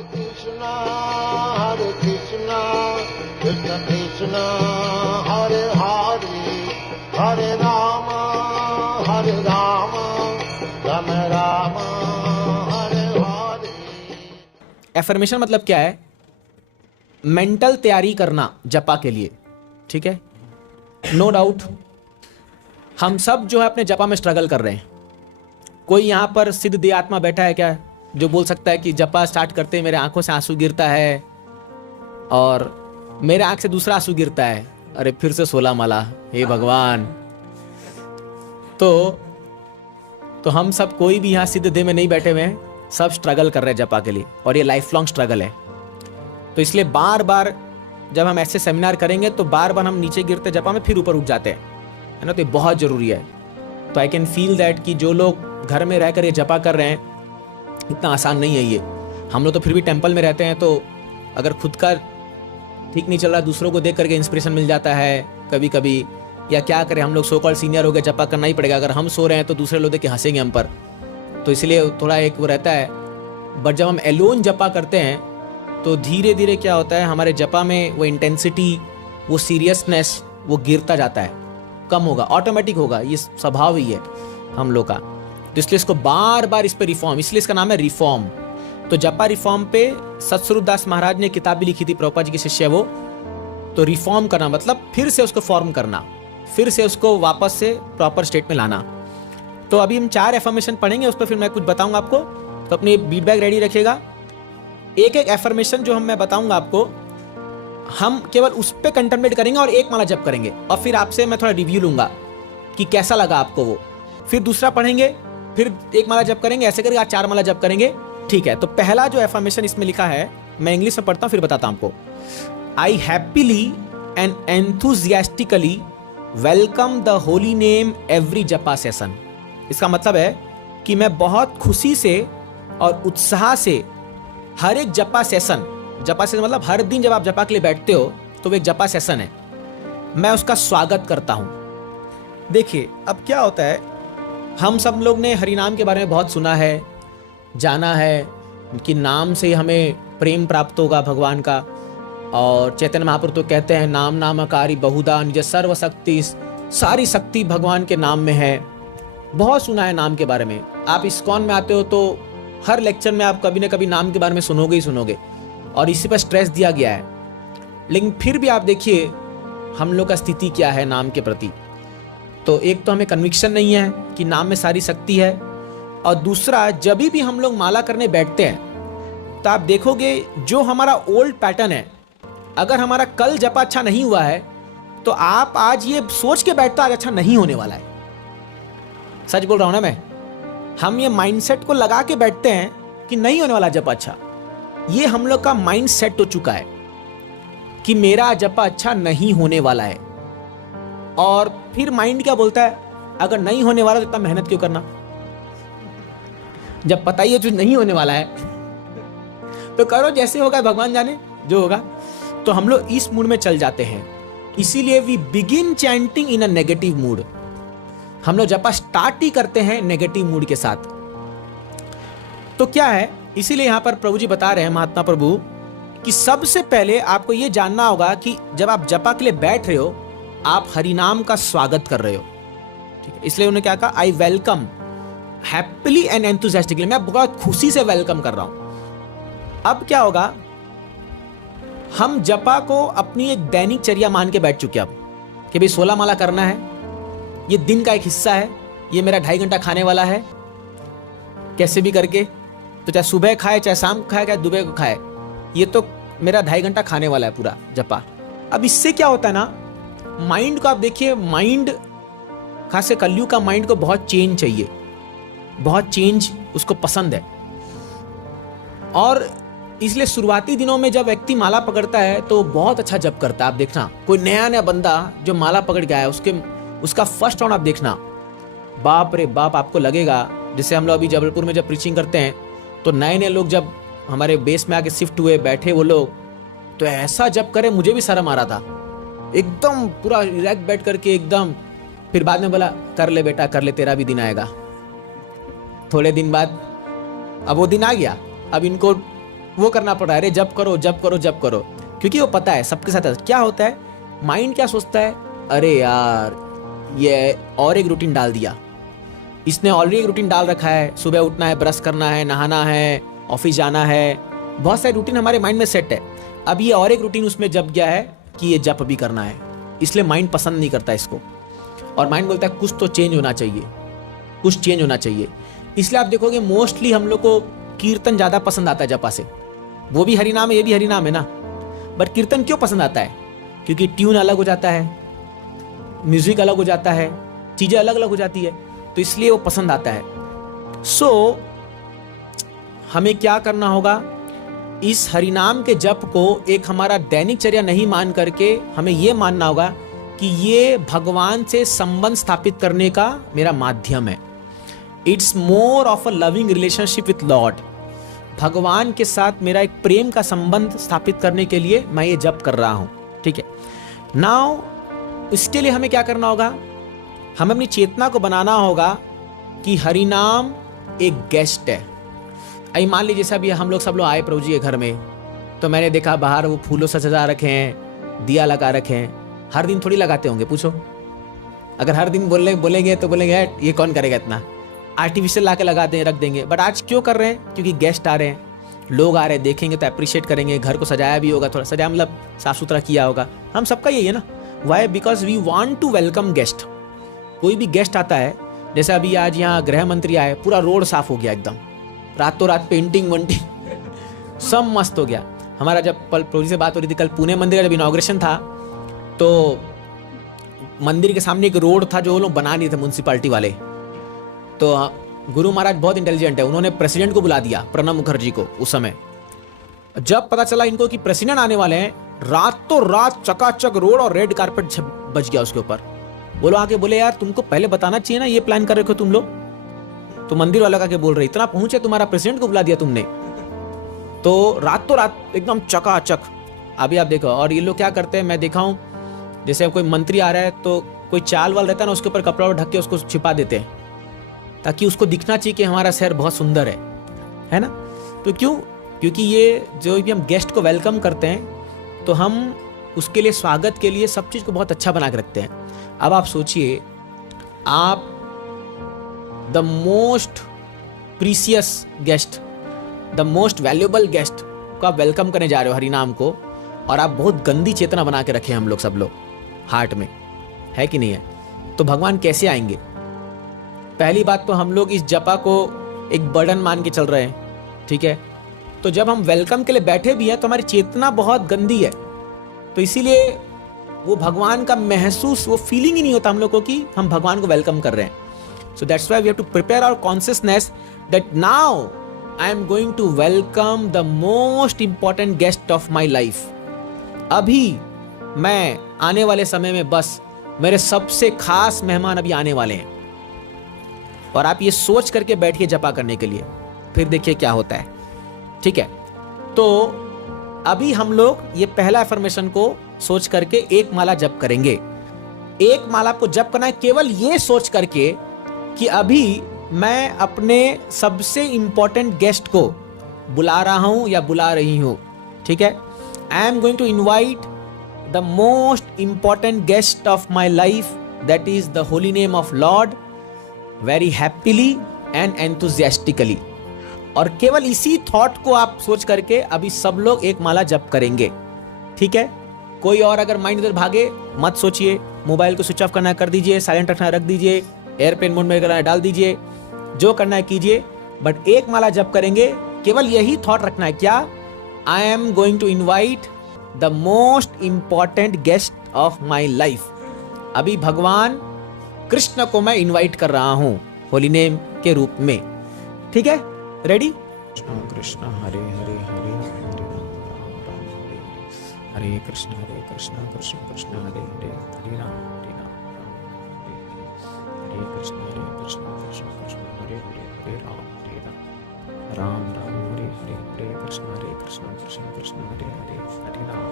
Krishna, Hare Krishna, Krishna Krishna, Hare Hare, Hare Rama, Rama Rama, Hare Hare। Affirmation मतलब क्या है? Mental तैयारी करना जपा के लिए, ठीक है। नो डाउट हम सब जो है अपने जपा में स्ट्रगल कर रहे हैं। कोई यहाँ पर सिद्ध दे आत्मा बैठा है क्या जो बोल सकता है कि जपा स्टार्ट करते ही मेरे आंखों से आंसू गिरता है और मेरे आंख से दूसरा आंसू गिरता है, अरे फिर से 16 माला, हे भगवान। तो हम सब कोई भी यहाँ सिद्ध दे में नहीं बैठे हुए हैं, सब स्ट्रगल कर रहे हैं जपा के लिए, और ये लाइफ लॉन्ग स्ट्रगल है। तो इसलिए बार बार जब हम ऐसे सेमिनार करेंगे तो बार बार हम नीचे गिरते जपा में फिर ऊपर उठ जाते हैं, है ना। तो ये बहुत जरूरी है। तो आई कैन फील दैट कि जो लोग घर में रहकर ये जपा कर रहे हैं, इतना आसान नहीं है ये। हम लोग तो फिर भी टेंपल में रहते हैं, तो अगर खुद का ठीक नहीं चल रहा, दूसरों को देख करके इंस्पिरेशन मिल जाता है कभी कभी, या क्या करें हम लोग सो कॉल्ड सीनियर हो गए, जपा करना ही पड़ेगा। अगर हम सो रहे हैं तो दूसरे लोग देख के हंसेंगे हम पर, तो इसलिए थोड़ा एक वो रहता है। बट जब हम एलोन जपा करते हैं तो धीरे धीरे क्या होता है, हमारे जपा में वो इंटेंसिटी, वो सीरियसनेस वो गिरता जाता है, कम होगा, ऑटोमेटिक होगा, ये स्वभाव ही है हम लोग का। तो इसलिए इसको बार बार इस पे रिफॉर्म, इसलिए इसका नाम है रिफॉर्म। तो जपा रिफॉर्म पे सतस्वरूप दास महाराज ने किताब भी लिखी थी, प्रभुपाद जी की शिष्य है वो। तो रिफॉर्म करना मतलब फिर से उसको फॉर्म करना, फिर से उसको वापस से प्रॉपर स्टेट में लाना। तो अभी हम 4 एफर्मेशन पढ़ेंगे, उस पर फिर मैं कुछ बताऊंगा आपको, तो अपनी फीडबैक रेडी रखिएगा। एक एक एफर्मेशन जो मैं बताऊंगा आपको, हम केवल उस पर कंटेम्पलेट करेंगे और एक माला जप करेंगे, और फिर आपसे मैं थोड़ा रिव्यू लूंगा कि कैसा लगा आपको वो। फिर दूसरा पढ़ेंगे, फिर एक माला जप करेंगे, ऐसे करके आज 4 माला जप करेंगे, ठीक है। तो पहला जो एफर्मेशन इसमें लिखा है, मैं इंग्लिश में पढ़ता हूं फिर बताता हूं आपको। I happily and enthusiastically welcome the holy name every japa session. इसका मतलब है कि मैं बहुत खुशी से और उत्साह से हर एक जपा सेशन मतलब हर दिन जब आप जपा के लिए बैठते हो तो वो एक जपा सेशन है, मैं उसका स्वागत करता हूं। देखिए अब क्या होता है, हम सब लोग ने हरिनाम के बारे में बहुत सुना है, जाना है कि नाम से हमें प्रेम प्राप्त होगा भगवान का। और चैतन्य महाप्रभु तो कहते हैं नाम नामकारी बहुधा निज सर्वशक्ति, सारी शक्ति भगवान के नाम में है। बहुत सुना है नाम के बारे में। आप इस्कॉन में आते हो तो हर लेक्चर में आप कभी ना कभी नाम के बारे में सुनोगे ही सुनोगे, और इसी पर स्ट्रेस दिया गया है। लेकिन फिर भी आप देखिए हम लोग का स्थिति क्या है नाम के प्रति। तो एक तो हमें कन्विक्शन नहीं है कि नाम में सारी शक्ति है, और दूसरा जब भी हम लोग माला करने बैठते हैं तो आप देखोगे जो हमारा ओल्ड पैटर्न है, अगर हमारा कल जपा अच्छा नहीं हुआ है तो आप आज ये सोच के बैठते हो आज अच्छा नहीं होने वाला है। सच बोल रहा हूं ना मैं। हम ये माइंडसेट को लगा के बैठते हैं कि नहीं होने वाला जपा अच्छा। ये हम लोग का माइंड सेट हो चुका है कि मेरा जपा अच्छा नहीं होने वाला है। और फिर माइंड क्या बोलता है, अगर नहीं होने वाला तो इतना मेहनत क्यों करना, जब पता ही है जो नहीं होने वाला है तो करो, जैसे होगा भगवान जाने जो होगा। तो हम लोग इस मूड में चल जाते हैं, इसीलिए we begin chanting in a negative mood. हम लोग जपा स्टार्ट ही करते हैं नेगेटिव मूड के साथ। तो क्या है, इसीलिए यहां पर प्रभु जी बता रहे हैं, महात्मा प्रभु, कि सबसे पहले आपको यह जानना होगा कि जब आप जपा के लिए बैठ रहे हो आप हरिनाम का स्वागत कर रहे हो, ठीक है। इसलिए उन्होंने क्या कहा, I welcome happily and enthusiastically, मैं बहुत खुशी से वेलकम कर रहा हूं। अब क्या होगा, हम जपा को अपनी एक दैनिक चर्या मान के बैठ चुके अब कि भाई 16 माला करना है, ये दिन का एक हिस्सा है, ये मेरा 2.5 घंटा खाने वाला है कैसे भी करके। तो चाहे सुबह खाए, चाहे शाम खाए, चाहे दोपहर को खाए, ये तो मेरा 2.5 घंटा खाने वाला है पूरा जपा। अब इससे क्या होता है ना, माइंड को आप देखिए, माइंड खास से कलयुग का माइंड को बहुत चेंज चाहिए, बहुत चेंज उसको पसंद है। और इसलिए शुरुआती दिनों में जब व्यक्ति माला पकड़ता है तो बहुत अच्छा जप करता है। आप देखना कोई नया बंदा जो माला पकड़ गया है उसका फर्स्ट राउंड आप देखना, बाप रे बाप, आपको लगेगा जैसे हम लोग अभी जबलपुर में जब प्रीचिंग करते हैं तो नए लोग जब हमारे बेस में आके शिफ्ट हुए, बैठे वो लोग, तो ऐसा जप करे मुझे भी शर्म आ रहा था, एकदम पूरा रिलैक्स बैठ करके एकदम। फिर बाद में बोला कर ले बेटा कर ले, तेरा भी दिन आएगा। थोड़े दिन बाद अब वो दिन आ गया, अब इनको वो करना पड़ रहा है, अरे जप करो जप करो जप करो, क्योंकि वो पता है सबके साथ क्या होता है। माइंड क्या सोचता है, अरे यार ये और एक रूटीन डाल दिया, इसने ऑलरेडी एक रूटीन डाल रखा है, सुबह उठना है, ब्रश करना है, नहाना है, ऑफिस जाना है, बहुत सारे रूटीन हमारे माइंड में सेट है। अब ये और एक रूटीन उसमें जप गया है कि ये जप भी करना है, इसलिए माइंड पसंद नहीं करता इसको, और माइंड बोलता है कुछ तो चेंज होना चाहिए, कुछ चेंज होना चाहिए। इसलिए आप देखोगे मोस्टली हम लोग को कीर्तन ज़्यादा पसंद आता है जपा से। वो भी हरि नाम है, ये भी हरि नाम है ना, बट कीर्तन क्यों पसंद आता है? क्योंकि ट्यून अलग हो जाता है, म्यूजिक अलग हो जाता है, चीज़ें अलग अलग हो जाती है, तो इसलिए वो पसंद आता है। सो हमें क्या करना होगा, इस हरिनाम के जप को एक हमारा दैनिकचर्या नहीं मान करके हमें यह मानना होगा कि ये भगवान से संबंध स्थापित करने का मेरा माध्यम है। It's more of a loving relationship with Lord. भगवान के साथ मेरा एक प्रेम का संबंध स्थापित करने के लिए मैं ये जप कर रहा हूं, ठीक है। नाउ इसके लिए हमें क्या करना होगा, हमें अपनी चेतना को बनाना होगा कि हरिनाम एक गेस्ट है। आई मान लीजिए जैसे अभी हम लोग सब लोग आए प्रभु जी के घर में, तो मैंने देखा बाहर वो फूलों से सजा रखे हैं, दिया लगा रखे हैं। हर दिन थोड़ी लगाते होंगे, पूछो। अगर हर दिन बोलेंगे तो बोलेंगे ये कौन करेगा, इतना आर्टिफिशियल ला के लगा दें, रख देंगे। बट आज क्यों कर रहे हैं? क्योंकि गेस्ट आ रहे हैं, लोग आ रहे हैं, देखेंगे तो अप्रिशिएट करेंगे। घर को सजाया भी होगा, थोड़ा सजाया मतलब साफ सुथरा किया होगा। हम सबका यही है ना, why? Because we want to welcome guest. कोई भी गेस्ट आता है, जैसे अभी आज यहाँ गृह मंत्री आए, पूरा रोड साफ हो गया एकदम, रातों रात पेंटिंग वंटिंग सब मस्त हो गया। हमारा जब प्रभु जी से बात हो रही थी कल, पुणे मंदिर का जब इनॉग्रेशन था, तो मंदिर के सामने एक रोड था जो वो लोग बना लिए थे म्यूनसिपालिटी वाले। तो गुरु महाराज बहुत इंटेलिजेंट है, उन्होंने प्रेसिडेंट को बुला दिया, प्रणब मुखर्जी को। उस समय जब पता चला इनको कि प्रेसिडेंट आने वाले हैं, रातों रात चकाचक रोड और रेड कारपेट बच गया उसके ऊपर। वो लोग आके बोले यार तुमको पहले बताना चाहिए ना, ये प्लान कर रखे हो तुम लोग। तो मंदिर वाला आके बोल रहे इतना पहुंचे तुम्हारा प्रेसिडेंट को बुला दिया तुमने। तो रातों रात एकदम चकाचक। अभी आप देखो, और ये लोग क्या करते हैं मैं देखा हूं, जैसे कोई मंत्री आ रहा है तो कोई चाल वाल रहता है ना, उसके ऊपर कपड़ा ढक के उसको छिपा देते हैं, ताकि उसको दिखना चाहिए कि हमारा शहर बहुत सुंदर है ना। तो क्यों? क्योंकि ये जो भी हम गेस्ट को वेलकम करते हैं, तो हम उसके लिए स्वागत के लिए सब चीज़ को बहुत अच्छा बना के रखते हैं। अब आप सोचिए, आप the most precious guest, the most valuable guest को आप वेलकम करने जा रहे हो हरिनाम को, और आप बहुत गंदी चेतना बना के रखे हम लोग सब लोग हार्ट में, है कि नहीं है? तो भगवान कैसे आएंगे? पहली बात तो हम लोग इस जपा को एक बर्डन मान के चल रहे हैं, ठीक है। तो जब हम वेलकम के लिए बैठे भी हैं तो हमारी चेतना बहुत गंदी है, तो इसीलिए वो भगवान का महसूस, वो फीलिंग ही नहीं होता हम लोग को कि हम भगवान को वेलकम कर रहे हैं। So that's why we have to prepare our consciousness that now I am going to welcome the most important guest of my life. अभी मैं आने वाले समय में बस मेरे सबसे खास मेहमान अभी आने वाले हैं, और आप ये सोच करके बैठिए जपा करने के लिए, फिर देखिए क्या होता है, ठीक है। तो अभी हम लोग ये पहला अफर्मेशन को सोच करके एक माला जप करेंगे। एक माला को जप करना है केवल ये सोच करके कि अभी मैं अपने सबसे इंपॉर्टेंट गेस्ट को बुला रहा हूं या बुला रही हूं, ठीक है। I am going to invite the most important guest of my life, that is the holy name of lord, very happily and enthusiastically. और केवल इसी थॉट को आप सोच करके अभी सब लोग एक माला जप करेंगे, ठीक है। कोई और अगर माइंड इधर भागे मत सोचिए, मोबाइल को स्विच ऑफ करना है कर दीजिए, साइलेंट रखना है रख दीजिए, एयरप्लेन मोड में करना है डाल दीजिए, जो करना है कीजिए, बट एक माला जप करेंगे। केवल यही थॉट रखना है, क्या? I am going to invite the most important guest of my life. अभी भगवान कृष्ण को मैं इनवाइट कर रहा हूं होली नेम के रूप में, ठीक है। रेडी? कृष्ण हरे हरे हरे हरे हरे कृष्ण कृष्ण कृष्ण हरे हरे हरे राम हरे कृष्ण कृष्ण कृष्ण हरे हरे हरे राम राम हरे हरे हरे कृष्ण कृष्ण कृष्ण हरे हरे हरे राम।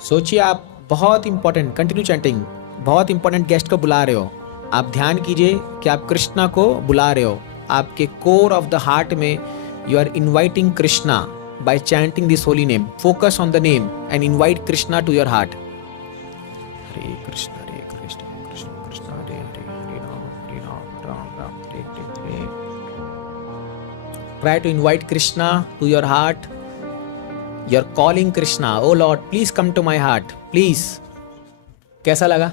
सोचिए, आप बहुत इंपॉर्टेंट, कंटिन्यू चैंटिंग, बहुत इंपॉर्टेंट गेस्ट को बुला रहे हो। आप ध्यान कीजिए कि आप कृष्णा को बुला रहे हो। आपके कोर ऑफ द हार्ट में You are inviting Krishna by chanting this holy name. Focus on the name and invite Krishna to your heart. Hare Krishna, Krishna Krishna, Hare Hare, Hare Ram, Ram Ram, Hare Hare. Try to invite Krishna to your heart. You are calling Krishna. Oh Lord, please come to my heart. Please. कैसा लगा?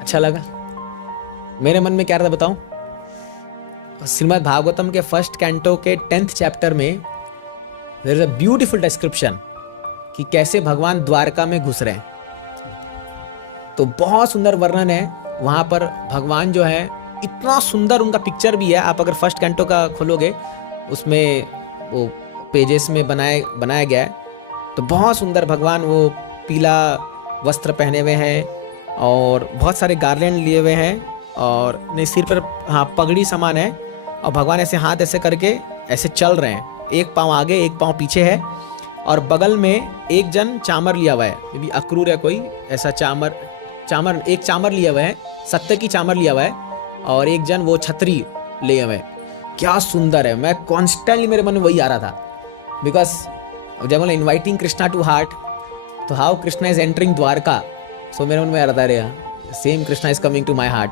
अच्छा लगा? मेरे मन में क्या रहा बताऊं? श्रीमद् भागवतम के फर्स्ट कैंटो के 10th चैप्टर में there is a beautiful description कि कैसे भगवान द्वारका में घुस रहे हैं. तो बहुत सुंदर वर्णन है वहां पर. भगवान जो है इतना सुंदर, उनका पिक्चर भी है. आप अगर फर्स्ट कैंटो का खोलोगे उसमें वो पेजेस में बनाया गया है. तो बहुत सुंदर भगवान वो पीला वस्त्र पहने हुए हैं और बहुत सारे गार्लैंड लिए हुए हैं और अपने सिर पर पगड़ी समान है और भगवान ऐसे हाथ ऐसे करके ऐसे चल रहे हैं. एक पाँव आगे एक पाँव पीछे है और बगल में एक जन चामर लिया हुआ है. मे बी अक्रूर है कोई ऐसा. एक चामर लिया हुआ है, सत्य की चामर लिया हुआ है और एक जन वो छतरी ले हुए. क्या सुंदर है. मैं कॉन्स्टेंटली मेरे मन में वही आ रहा था बिकॉज जब मैं इन्वाइटिंग कृष्णा टू हार्ट, तो how Krishna is entering Dwarka. So मेरे मन में आ रहा था अरे same Krishna is coming to my heart.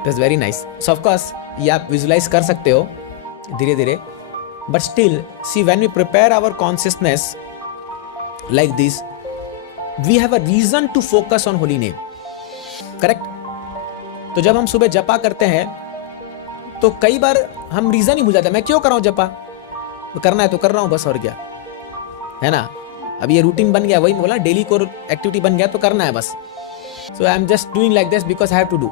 It is very nice. So of course ये आप विजुलाइज कर सकते हो धीरे धीरे. But still see when we prepare our consciousness like this, we have a reason to focus on holy name. Correct. तो जब हम सुबह जपा करते हैं तो कई बार हम रीजन ही भूल जाते हैं. मैं क्यों कर रहा हूँ जपा? तो करना है तो कर रहा हूँ बस, और क्या है ना. अब ये रूटीन बन गया, वही बोला डेली कोर एक्टिविटी बन गया तो करना है बस. So I am just doing like this because I have to do.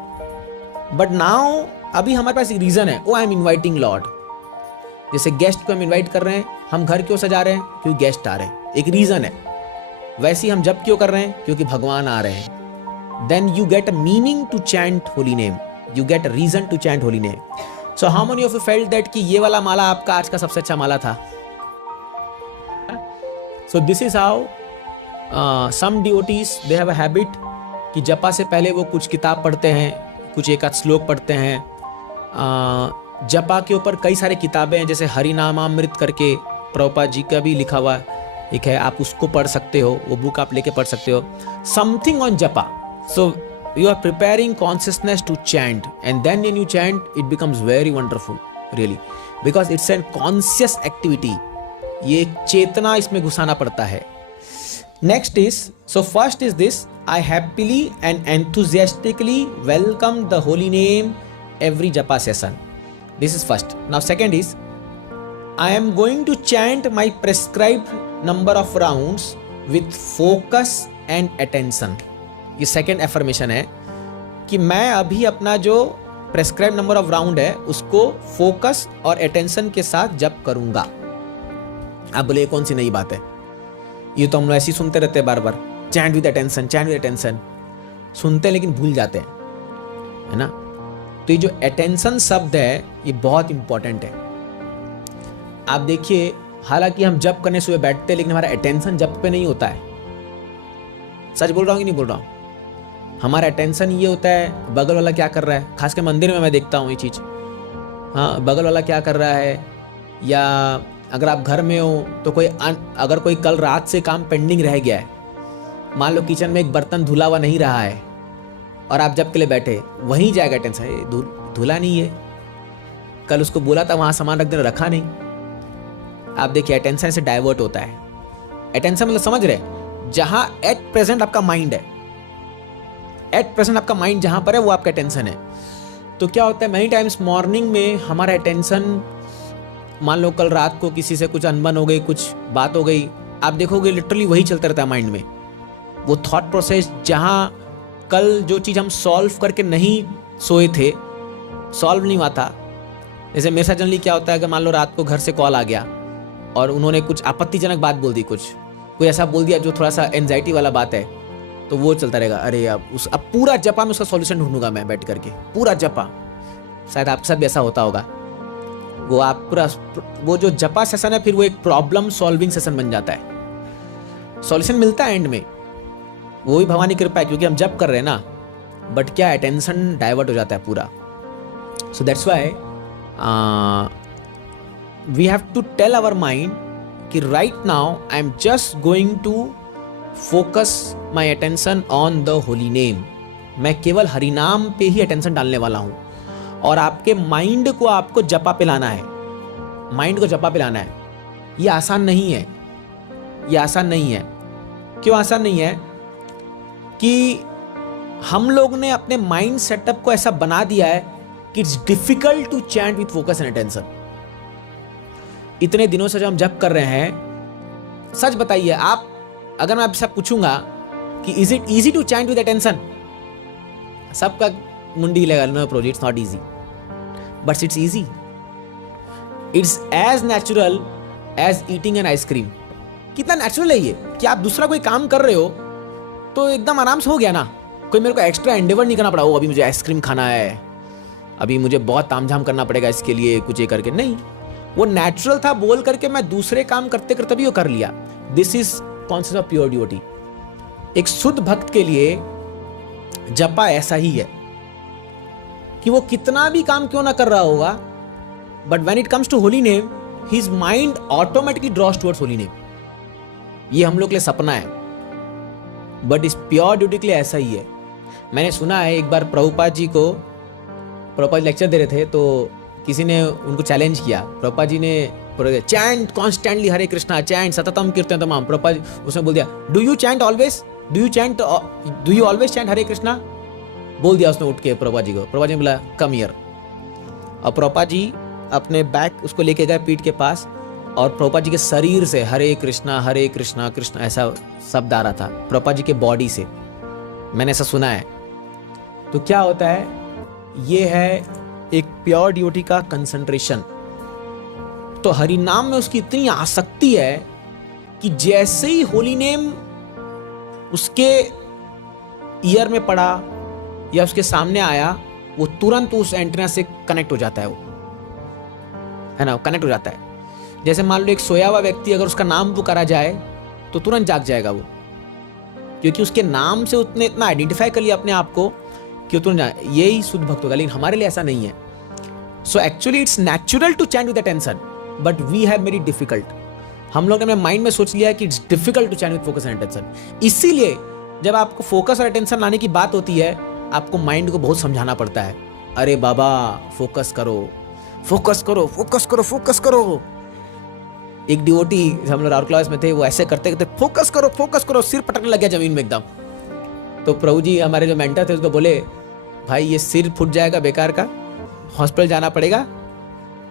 But now अभी हमारे पास एक रीजन है. Oh I am inviting Lord. जैसे गेस्ट को हम इन्वाइट कर रहे हैं, हम घर क्यों सजा रहे हैं? क्योंकि गेस्ट आ रहे हैं, एक रीजन है. वैसे ही हम जप क्यों कर रहे हैं? क्योंकि भगवान आ रहे हैं. Then you get a meaning to chant holy name. You get a reason to chant holy name. So how many of you felt that कि ये वाला माला आपका आज का सबसे अच्छा माला था? So this is how some devotees they have a habit कि जपा से पहले वो कुछ किताब पढ़ते हैं, कुछ एक आध श्लोक पढ़ते हैं. जपा के ऊपर कई सारे किताबें हैं, जैसे हरिनामामृत करके प्रभुपाद जी का भी लिखा हुआ एक है, आप उसको पढ़ सकते हो. वो बुक आप लेके पढ़ सकते हो. समथिंग ऑन जपा. सो you are preparing consciousness to chant, and then when you chant it becomes very wonderful really because it's a conscious activity. ये चेतना इसमें घुसाना पड़ता है. Next is, so first is this, I happily and enthusiastically welcome the holy name every japa session. This is first. Now second is, I am going to chant my prescribed number of rounds with focus and attention. ये second affirmation है कि मैं अभी अपना जो prescribe number of round है उसको focus और अटेंशन के साथ जप करूंगा. आप बोले कौन सी नई बात है? ये तो हम लोग ऐसे ही सुनते रहते हैं बार बार, chant with attention, chant with attention. सुनते हैं लेकिन भूल जाते हैं, है ना. तो ये जो अटेंशन शब्द है ये बहुत इंपॉर्टेंट है. आप देखिए, हालांकि हम जप करने सुबह बैठते हैं लेकिन हमारा अटेंशन जप पे नहीं होता है. सच बोल रहा हूँ कि नहीं बोल रहा हूँ? हमारा अटेंशन ये होता है बगल वाला क्या कर रहा है. खास के मंदिर में मैं देखता हूँ ये चीज़. हाँ, बगल वाला क्या कर रहा है, या अगर आप घर में हो तो अगर कोई कल रात से काम पेंडिंग रह गया है, मान लो किचन में एक बर्तन धुला हुआ नहीं रहा है और आप जब के लिए बैठे, वहीं जाएगा टेंशन. धुला नहीं है, कल उसको बोला था वहाँ सामान रख देना, रखा नहीं. आप देखिए अटेंशन से डाइवर्ट होता है. अटेंशन मतलब समझ रहे, जहाँ एट प्रेजेंट आपका माइंड है, एट प्रेजेंट आपका माइंड जहाँ पर है वो आपका अटेंशन है. तो क्या होता है, मेनी टाइम्स मॉर्निंग में हमारा अटेंशन, मान लो कल रात को किसी से कुछ अनबन हो गई, कुछ बात हो गई, आप देखोगे लिटरली वही चलता रहता है माइंड में. वो थॉट प्रोसेस जहाँ कल जो चीज़ हम सॉल्व करके नहीं सोए थे, सॉल्व नहीं हुआ था. जैसे मेरे साथ जनरली क्या होता है कि मान लो रात को घर से कॉल आ गया और उन्होंने कुछ आपत्तिजनक बात बोल दी, कोई ऐसा बोल दिया जो थोड़ा सा एंजाइटी वाला बात है, तो वो चलता रहेगा. अरे अब पूरा जपा में उसका सॉल्यूशन ढूंढूंगा मैं बैठ करके, पूरा जपा. शायद आपके साथ भी ऐसा होता होगा. वो आप पूरा, वो जो जपा सेशन है फिर वो एक प्रॉब्लम सॉल्विंग सेशन बन जाता है. सॉल्यूशन मिलता है एंड में, वो भी भगवान की कृपा है क्योंकि हम जप कर रहे हैं ना. बट क्या अटेंशन डाइवर्ट हो जाता है पूरा. So that's why we have to tell our mind कि right now I am just going to focus my attention on the holy name. मैं केवल हरिनाम पे ही अटेंशन डालने वाला हूं। और आपके माइंड को आपको जपा पे लाना है, माइंड को जपा पे लाना है। ये आसान नहीं है, ये आसान नहीं है। क्यों आसान नहीं है? कि हम लोग ने अपने माइंड सेटअप को ऐसा बना दिया है कि it's difficult to chant with focus and attention. इतने दिनों से जो हम जप कर रहे हैं, सच बताइए आप, अगर मैं आपसे पूछूंगा कि is it easy to chant with attention, सबका मुंडी लगा, no pros, it's not easy, but it's easy. It's as natural as eating an ice cream. कितना नेचुरल है ये कि आप दूसरा कोई काम कर रहे हो तो एकदम आराम से हो गया ना, कोई मेरे को एक्स्ट्रा एंडेवर नहीं करना पड़ा, अभी मुझे आइसक्रीम खाना है, अभी मुझे बहुत तामझाम करना पड़ेगा इसके लिए, कुछ ये करके नहीं, वो नेचुरल था बोल करके मैं दूसरे काम करते करते भी वो कर लिया। This is concept of pure duty. एक शुद्ध भक्त के लिए जपा ऐसा ही है कि वो कितना भी काम क्यों ना कर रहा होगा, but when it comes to holy name, his mind automatically draws towards holy name. ये हम लोग के लिए सपना है, बट इस प्योर ड्यूटी के लिए ऐसा ही है। मैंने सुना है एक बार प्रभुपाद जी लेक्चर दे रहे थे, तो किसी ने उनको चैलेंज किया। प्रभुपाद जी ने chant constantly Hare Krishna, chant सततम कीर्तन तमाम। प्रभुपाद उसने बोल दिया, do you chant always, do you always chant Hare Krishna, बोल दिया उसने उठ के प्रभुपाद जी को। प्रभुपाद जी ने बोला कम हियर। और प्रभुपाद जी अपने बैग उसको लेके गए पीठ के पास, और प्रभुपाद जी के शरीर से हरे कृष्णा कृष्णा ऐसा शब्द आ रहा था प्रभुपाद जी के बॉडी से। मैंने ऐसा सुना है। तो क्या होता है, ये है एक प्योर ड्यूटी का कंसंट्रेशन। तो हरि नाम में उसकी इतनी आसक्ति है कि जैसे ही होली नेम उसके ईयर में पड़ा या उसके सामने आया, वो तुरंत उस एंटीना से कनेक्ट हो जाता है, वो है ना, कनेक्ट हो जाता है। जैसे मान लो एक सोया हुआ व्यक्ति, अगर उसका नाम पुकारा जाए तो तुरंत जाग जाएगा वो, क्योंकि उसके नाम से उसने इतना आइडेंटिफाई कर लिया अपने आप को कि तुरंत, यही शुद्ध भक्त होगा। लेकिन हमारे लिए ऐसा नहीं है। So actually it's natural to chant with attention, but we have made it difficult. हम लोग ने अपने माइंड में सोच लिया कि it's difficult to chant with focus and attention. इसीलिए जब आपको फोकस और अटेंशन लाने की बात होती है, आपको माइंड को बहुत समझाना पड़ता है, अरे बाबा फोकस करो, फोकस करो, फोकस करो, फोकस करो। एक डिवोटी हम लोग राउर क्लास में थे, वो ऐसे करते करते फोकस करो फोकस करो, सिर पटकने लग गया जमीन में एकदम। तो प्रभु जी हमारे जो मेंटर थे उसको बोले, भाई ये सिर फूट जाएगा बेकार का, हॉस्पिटल जाना पड़ेगा,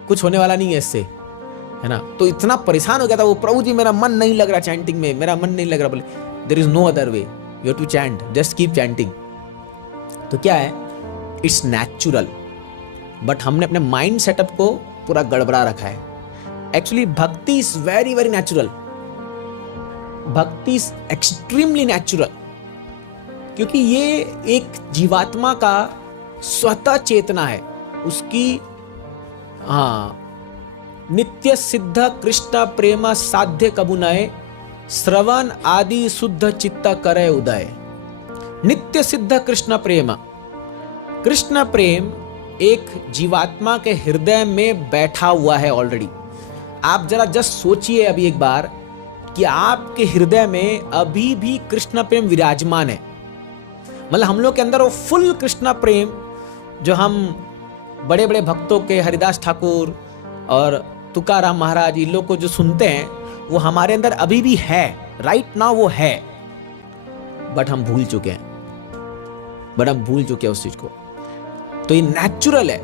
कुछ होने वाला नहीं है इससे, है ना। तो इतना परेशान हो गया था वो, प्रभु जी मेरा मन नहीं लग रहा चैंटिंग में, मेरा मन नहीं लग रहा। बोले there is no other way, you have to chant, just keep chanting. तो क्या है, इट्स नेचुरल, बट हमने अपने माइंड सेटअप को पूरा गड़बड़ा रखा है। एक्चुअली भक्ति इज वेरी वेरी नेचुरल, भक्ति इज एक्सट्रीमली नेचुरल, क्योंकि ये एक जीवात्मा का स्वतः चेतना है उसकी। नित्य सिद्ध कृष्ण प्रेम साध्य कबु नए, श्रवण आदि शुद्ध चित्त करे उदय। नित्य सिद्ध कृष्ण प्रेम, कृष्ण प्रेम एक जीवात्मा के हृदय में बैठा हुआ है ऑलरेडी। आप जरा जस्ट सोचिए अभी एक बार कि आपके हृदय में अभी भी कृष्ण प्रेम विराजमान है। मतलब हम लोग के अंदर वो फुल कृष्ण प्रेम जो हम बड़े बड़े भक्तों के, हरिदास ठाकुर और तुकाराम महाराज, इन लोग को जो सुनते हैं, वो हमारे अंदर अभी भी है, राइट नाउ वो है, बट हम भूल चुके हैं, उस चीज को। तो ये नेचुरल है,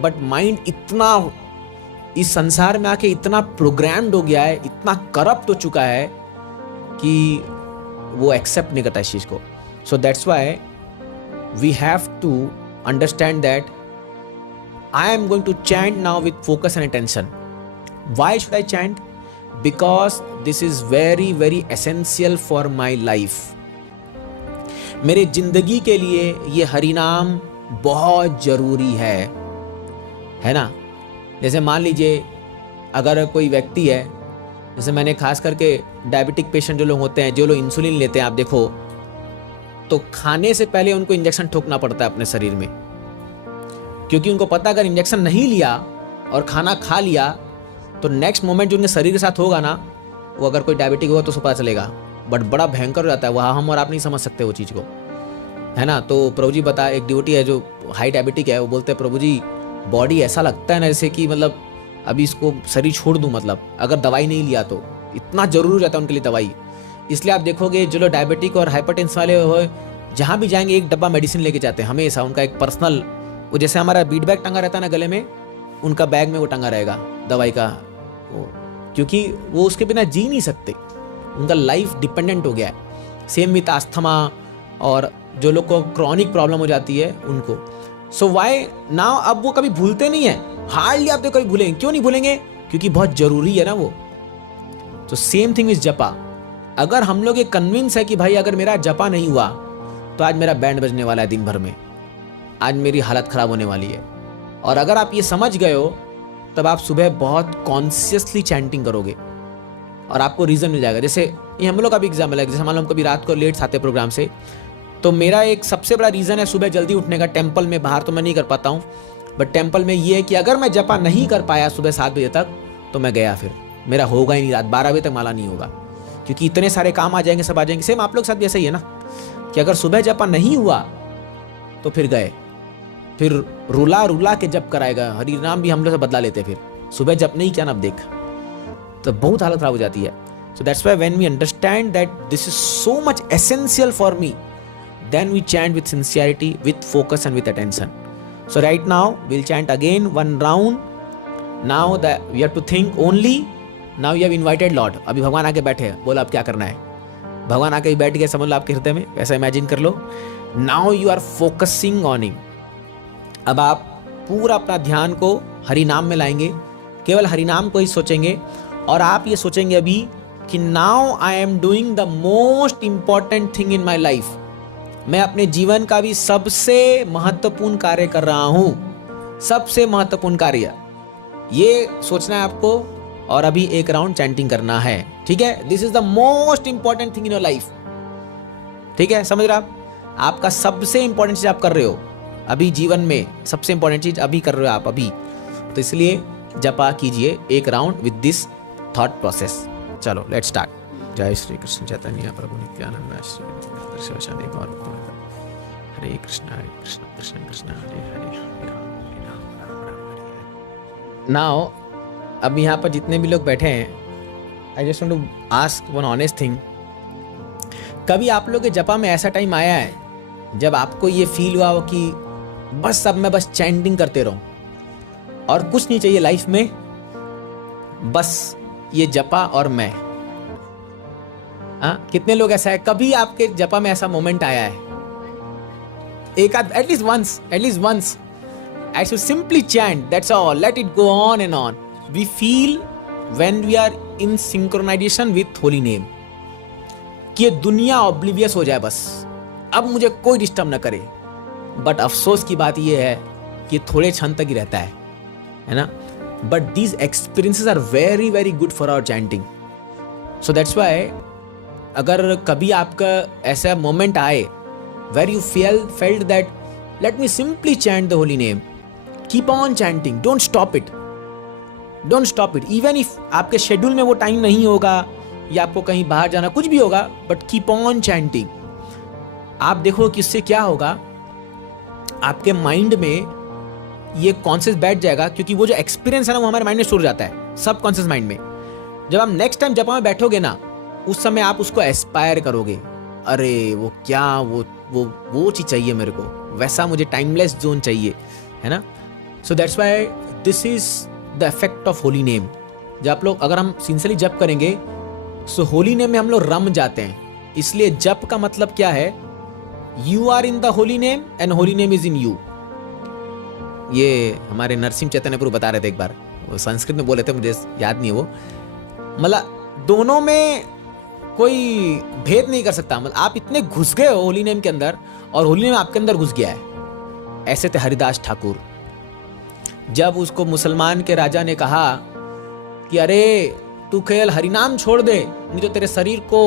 बट माइंड इतना इस संसार में आके इतना प्रोग्राम्ड हो गया है, इतना करप्ट हो चुका है कि वो एक्सेप्ट नहीं करता इस चीज को। So that's why we have to understand that I am going to chant now with focus and attention. Why should I chant? Because this is very very essential for my life. मेरे जिंदगी के लिए ये हरिनाम बहुत जरूरी है ना। जैसे मान लीजिए अगर कोई व्यक्ति है, जैसे मैंने खास करके डायबिटिक पेशेंट जो लोग होते हैं, जो लोग इंसुलिन लेते हैं, आप देखो तो खाने से पहले उनको इंजेक्शन ठोकना पड़ता है अपने शरीर में, क्योंकि उनको पता अगर इंजेक्शन नहीं लिया और खाना खा लिया तो नेक्स्ट मोमेंट जो उनके शरीर के साथ होगा ना, वो अगर कोई डायबिटिक होगा तो उसको पता चलेगा, बट बड़ा भयंकर हो जाता है, वहाँ हम और आप नहीं समझ सकते वो चीज़ को, है ना। तो प्रभु जी बता, एक डिवोटी है जो हाई डायबिटिक है, वो बोलते हैं प्रभु जी बॉडी ऐसा लगता है ना जैसे कि मतलब अभी इसको शरीर छोड़ दूं, मतलब अगर दवाई नहीं लिया तो इतना जरूरी हो जाता है उनके लिए दवाई। इसलिए आप देखोगे जो लोग डायबिटिक और हाइपरटेंशन वाले हो, जहाँ भी जाएंगे एक डब्बा मेडिसिन लेके जाते हैं हमेशा, उनका एक पर्सनल, वो जैसे हमारा बीट बैग टंगा रहता है ना गले में, उनका बैग में वो टंगा रहेगा दवाई का, क्योंकि वो उसके बिना जी नहीं सकते, उनका लाइफ डिपेंडेंट हो गया है। सेम विथ आस्थमा और जो लोग को क्रॉनिक प्रॉब्लम हो जाती है उनको। सो वाई नाउ, अब वो कभी भूलते नहीं है, हार्डली आप कभी भूलेंगे। क्यों नहीं भूलेंगे? क्योंकि बहुत जरूरी है ना वो। तो सेम थिंग इज जपा। अगर हम लोग ये कन्विंस है कि भाई अगर मेरा जपा नहीं हुआ तो आज मेरा बैंड बजने वाला है दिन भर में, आज मेरी हालत खराब होने वाली है, और अगर आप ये समझ गए हो तब आप सुबह बहुत कॉन्शियसली चैंटिंग करोगे और आपको रीजन मिल जाएगा। जैसे ये हम लोग का भी एग्जाम्पल है, जैसे मान लो हम कभी रात को लेट आते प्रोग्राम से, तो मेरा एक सबसे बड़ा रीजन है सुबह जल्दी उठने का। टेंपल में, बाहर तो मैं नहीं कर पाता हूँ, बट टेंपल में ये है कि अगर मैं जपा नहीं कर पाया सुबह 7 बजे तक तो मैं गया, फिर मेरा होगा ही नहीं, रात 12 बजे तक माला नहीं होगा, क्योंकि इतने सारे काम आ जाएंगे, सब आ जाएंगे। सेम आप लोग के साथ भी ऐसा ही है ना, कि अगर सुबह जपा नहीं हुआ तो फिर गए, फिर रुला रुला के जप कराएगा। हरि नाम भी हम लोग से बदला लेते हैं, फिर सुबह जप नहीं किया ना, अब देख, तो बहुत हालत खराब हो जाती है। So that's why when we understand that this is so much essential for me, then we chant with sincerity, with focus and with attention. So right now we'll chant again one round. Now that we have to think only, now you have invited Lord. अभी भगवान आके बैठे हैं, बोलो आप क्या करना है। भगवान आके बैठ गए, समझ लो आपके हृदय में, ऐसा इमेजिन कर लो। Now you are focusing on him. अब आप पूरा अपना ध्यान को हरि नाम में लाएंगे, केवल हरि नाम को ही सोचेंगे, और आप ये सोचेंगे अभी कि now I am doing the most important thing in my life. मैं अपने जीवन का भी सबसे महत्वपूर्ण कार्य कर रहा हूं, सबसे महत्वपूर्ण कार्य, ये सोचना है आपको, और अभी एक राउंड चैंटिंग करना है, ठीक है। This is the most important thing in your life, ठीक है, समझ रहे आप? आपका सबसे इंपॉर्टेंट चीज आप कर रहे हो अभी जीवन में, सबसे इंपॉर्टेंट चीज अभी कर रहे हो आप अभी, तो इसलिए जपा कीजिए एक round with this thought process. चलो लेट्स स्टार्ट। जय श्री कृष्ण चैतन्य प्रभु नित्यानंद हरे कृष्ण कृष्ण कृष्ण हरे हरे, हरे राम। नाउ अब यहाँ पर जितने भी लोग बैठे हैं, I just want to ask one honest thing. कभी आप लोग के जपा में ऐसा टाइम आया है जब आपको ये फील हुआ हो कि बस अब मैं बस चैंटिंग करते रहूं और कुछ नहीं चाहिए लाइफ में, बस ये जपा और मैं? कितने लोग ऐसा है? कभी आपके जपा में ऐसा मोमेंट आया है? एक आध, at least once, I should simply chant, that's all, let it go on and on. We feel when we are in synchronization with holy name कि ये दुनिया oblivious हो जाए, बस अब मुझे कोई डिस्टर्ब न करे। बट अफसोस की बात ये है कि थोड़े क्षण तक ही रहता है ना। But these experiences are very very good for our chanting. So that's why अगर कभी आपका ऐसा मोमेंट आए where you felt that let me simply chant the holy name, keep on chanting, don't stop it, even if आपके schedule में वो time नहीं होगा या आपको कहीं बाहर जाना, कुछ भी होगा, बट कीप ऑन चैंटिंग। आप देखो कि इससे क्या होगा, आपके माइंड में ये कॉन्शियस बैठ जाएगा, क्योंकि वो जो एक्सपीरियंस है ना वो हमारे माइंड में स्टोर जाता है, सब कॉन्शियस माइंड में। जब आप नेक्स्ट टाइम जपा में बैठोगे ना, उस समय आप उसको एस्पायर करोगे, अरे वो क्या, वो चीज चाहिए मेरे को, वैसा मुझे टाइमलेस जोन चाहिए, है ना। सो that's why this is the effect of holy name. जब आप लोग, अगर हम सिंसियरली जप करेंगे, सो होली नेम में हम लोग रम जाते हैं। इसलिए जप का मतलब क्या है, you are in the holy name and holy name is in you. ये हमारे नरसिंह चैतन्य प्रभु बता रहे थे एक बार, वो संस्कृत में बोले थे, मुझे याद नहीं है वो, मतलब दोनों में कोई भेद नहीं कर सकता। मतलब आप इतने घुस गए हो होली नेम के अंदर, और होली नेम आपके अंदर घुस गया है। ऐसे थे हरिदास ठाकुर, जब उसको मुसलमान के राजा ने कहा कि अरे तू केवल हरिनाम छोड़ दे, नहीं तो तेरे शरीर को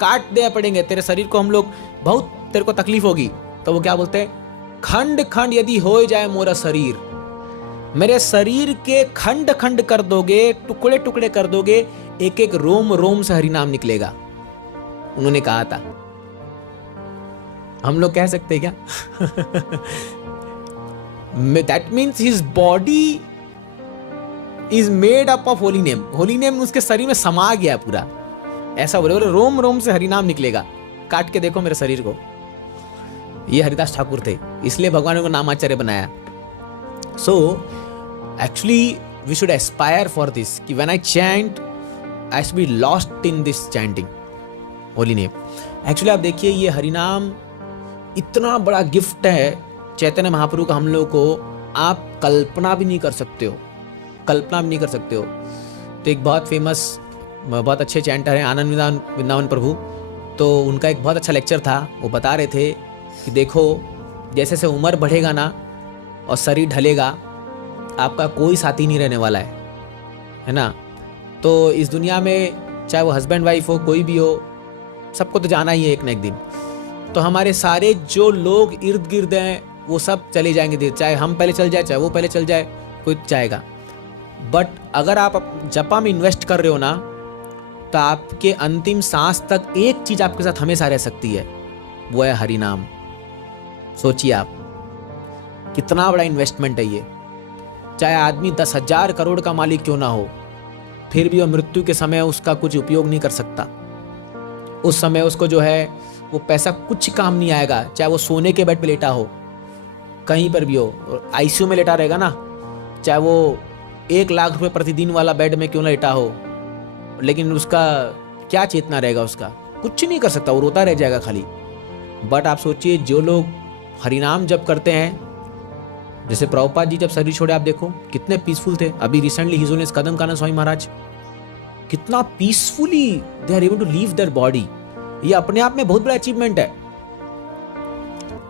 काट दे पड़ेंगे, तेरे शरीर को हम लोग बहुत, तेरे को तकलीफ होगी, तो वो क्या बोलते हैं, खंड खंड यदि हो जाए मोरा शरीर, मेरे शरीर के खंड खंड कर दोगे, टुकड़े टुकड़े कर दोगे, एक एक रोम रोम से हरि नाम निकलेगा। उन्होंने कहा था। हम लोग कह सकते हैं क्या? That means his body is made up of holy name. Holy name उसके शरीर में समा गया पूरा। ऐसा बोले रोम रोम से हरि नाम निकलेगा। काट के देखो मेरे शरीर को। ये हरिदास ठाकुर थे, इसलिए भगवान ने उनको नामाचार्य बनाया। So actually we should aspire for this कि when I chant I should be lost in this chanting holy name. Actually आप देखिए, ये हरिनाम इतना बड़ा गिफ्ट है चैतन्य महाप्रभु का हम लोग को, आप कल्पना भी नहीं कर सकते हो, कल्पना भी नहीं कर सकते हो। तो एक बहुत फेमस, बहुत अच्छे चैंटर हैं आनंद वृंदावन प्रभु, तो उनका एक बहुत अच्छा लेक्चर था। वो बता रहे थे कि देखो जैसे जैसे उम्र बढ़ेगा ना और शरीर ढलेगा, आपका कोई साथी नहीं रहने वाला है ना। तो इस दुनिया में चाहे वो हस्बैंड वाइफ हो, कोई भी हो, सबको तो जाना ही है एक ना एक दिन। तो हमारे सारे जो लोग इर्द गिर्द हैं वो सब चले जाएंगे, चाहे हम पहले चल जाए चाहे वो पहले चल जाए, कोई जाएगा। बट अगर आप जपा में इन्वेस्ट कर रहे हो ना, तो आपके अंतिम सांस तक एक चीज आपके साथ हमेशा रह सकती है, वो है हरि नाम। सोचिए आप कितना बड़ा इन्वेस्टमेंट है ये। चाहे आदमी 10,000 करोड़ का मालिक क्यों ना हो, फिर भी वो मृत्यु के समय उसका कुछ उपयोग नहीं कर सकता। उस समय उसको जो है वो पैसा कुछ काम नहीं आएगा। चाहे वो सोने के बेड पे लेटा हो, कहीं पर भी हो, आईसीयू में लेटा रहेगा ना, चाहे वो 1 लाख रुपए प्रतिदिन वाला बेड में क्यों ना लेटा हो, लेकिन उसका क्या चेतना रहेगा, उसका कुछ नहीं कर सकता, वो रोता रह जाएगा खाली। बट आप सोचिए जो लोग हरिनाम जप करते हैं, जैसे प्रभुपाद जी जब शरीर छोड़े, आप देखो कितने पीसफुल थे। अभी रिसेंटली हिज होनेस कदम कानन स्वामी महाराज, कितना peacefully they are able to leave their body. ये अपने आप में बहुत बड़ा अचीवमेंट है।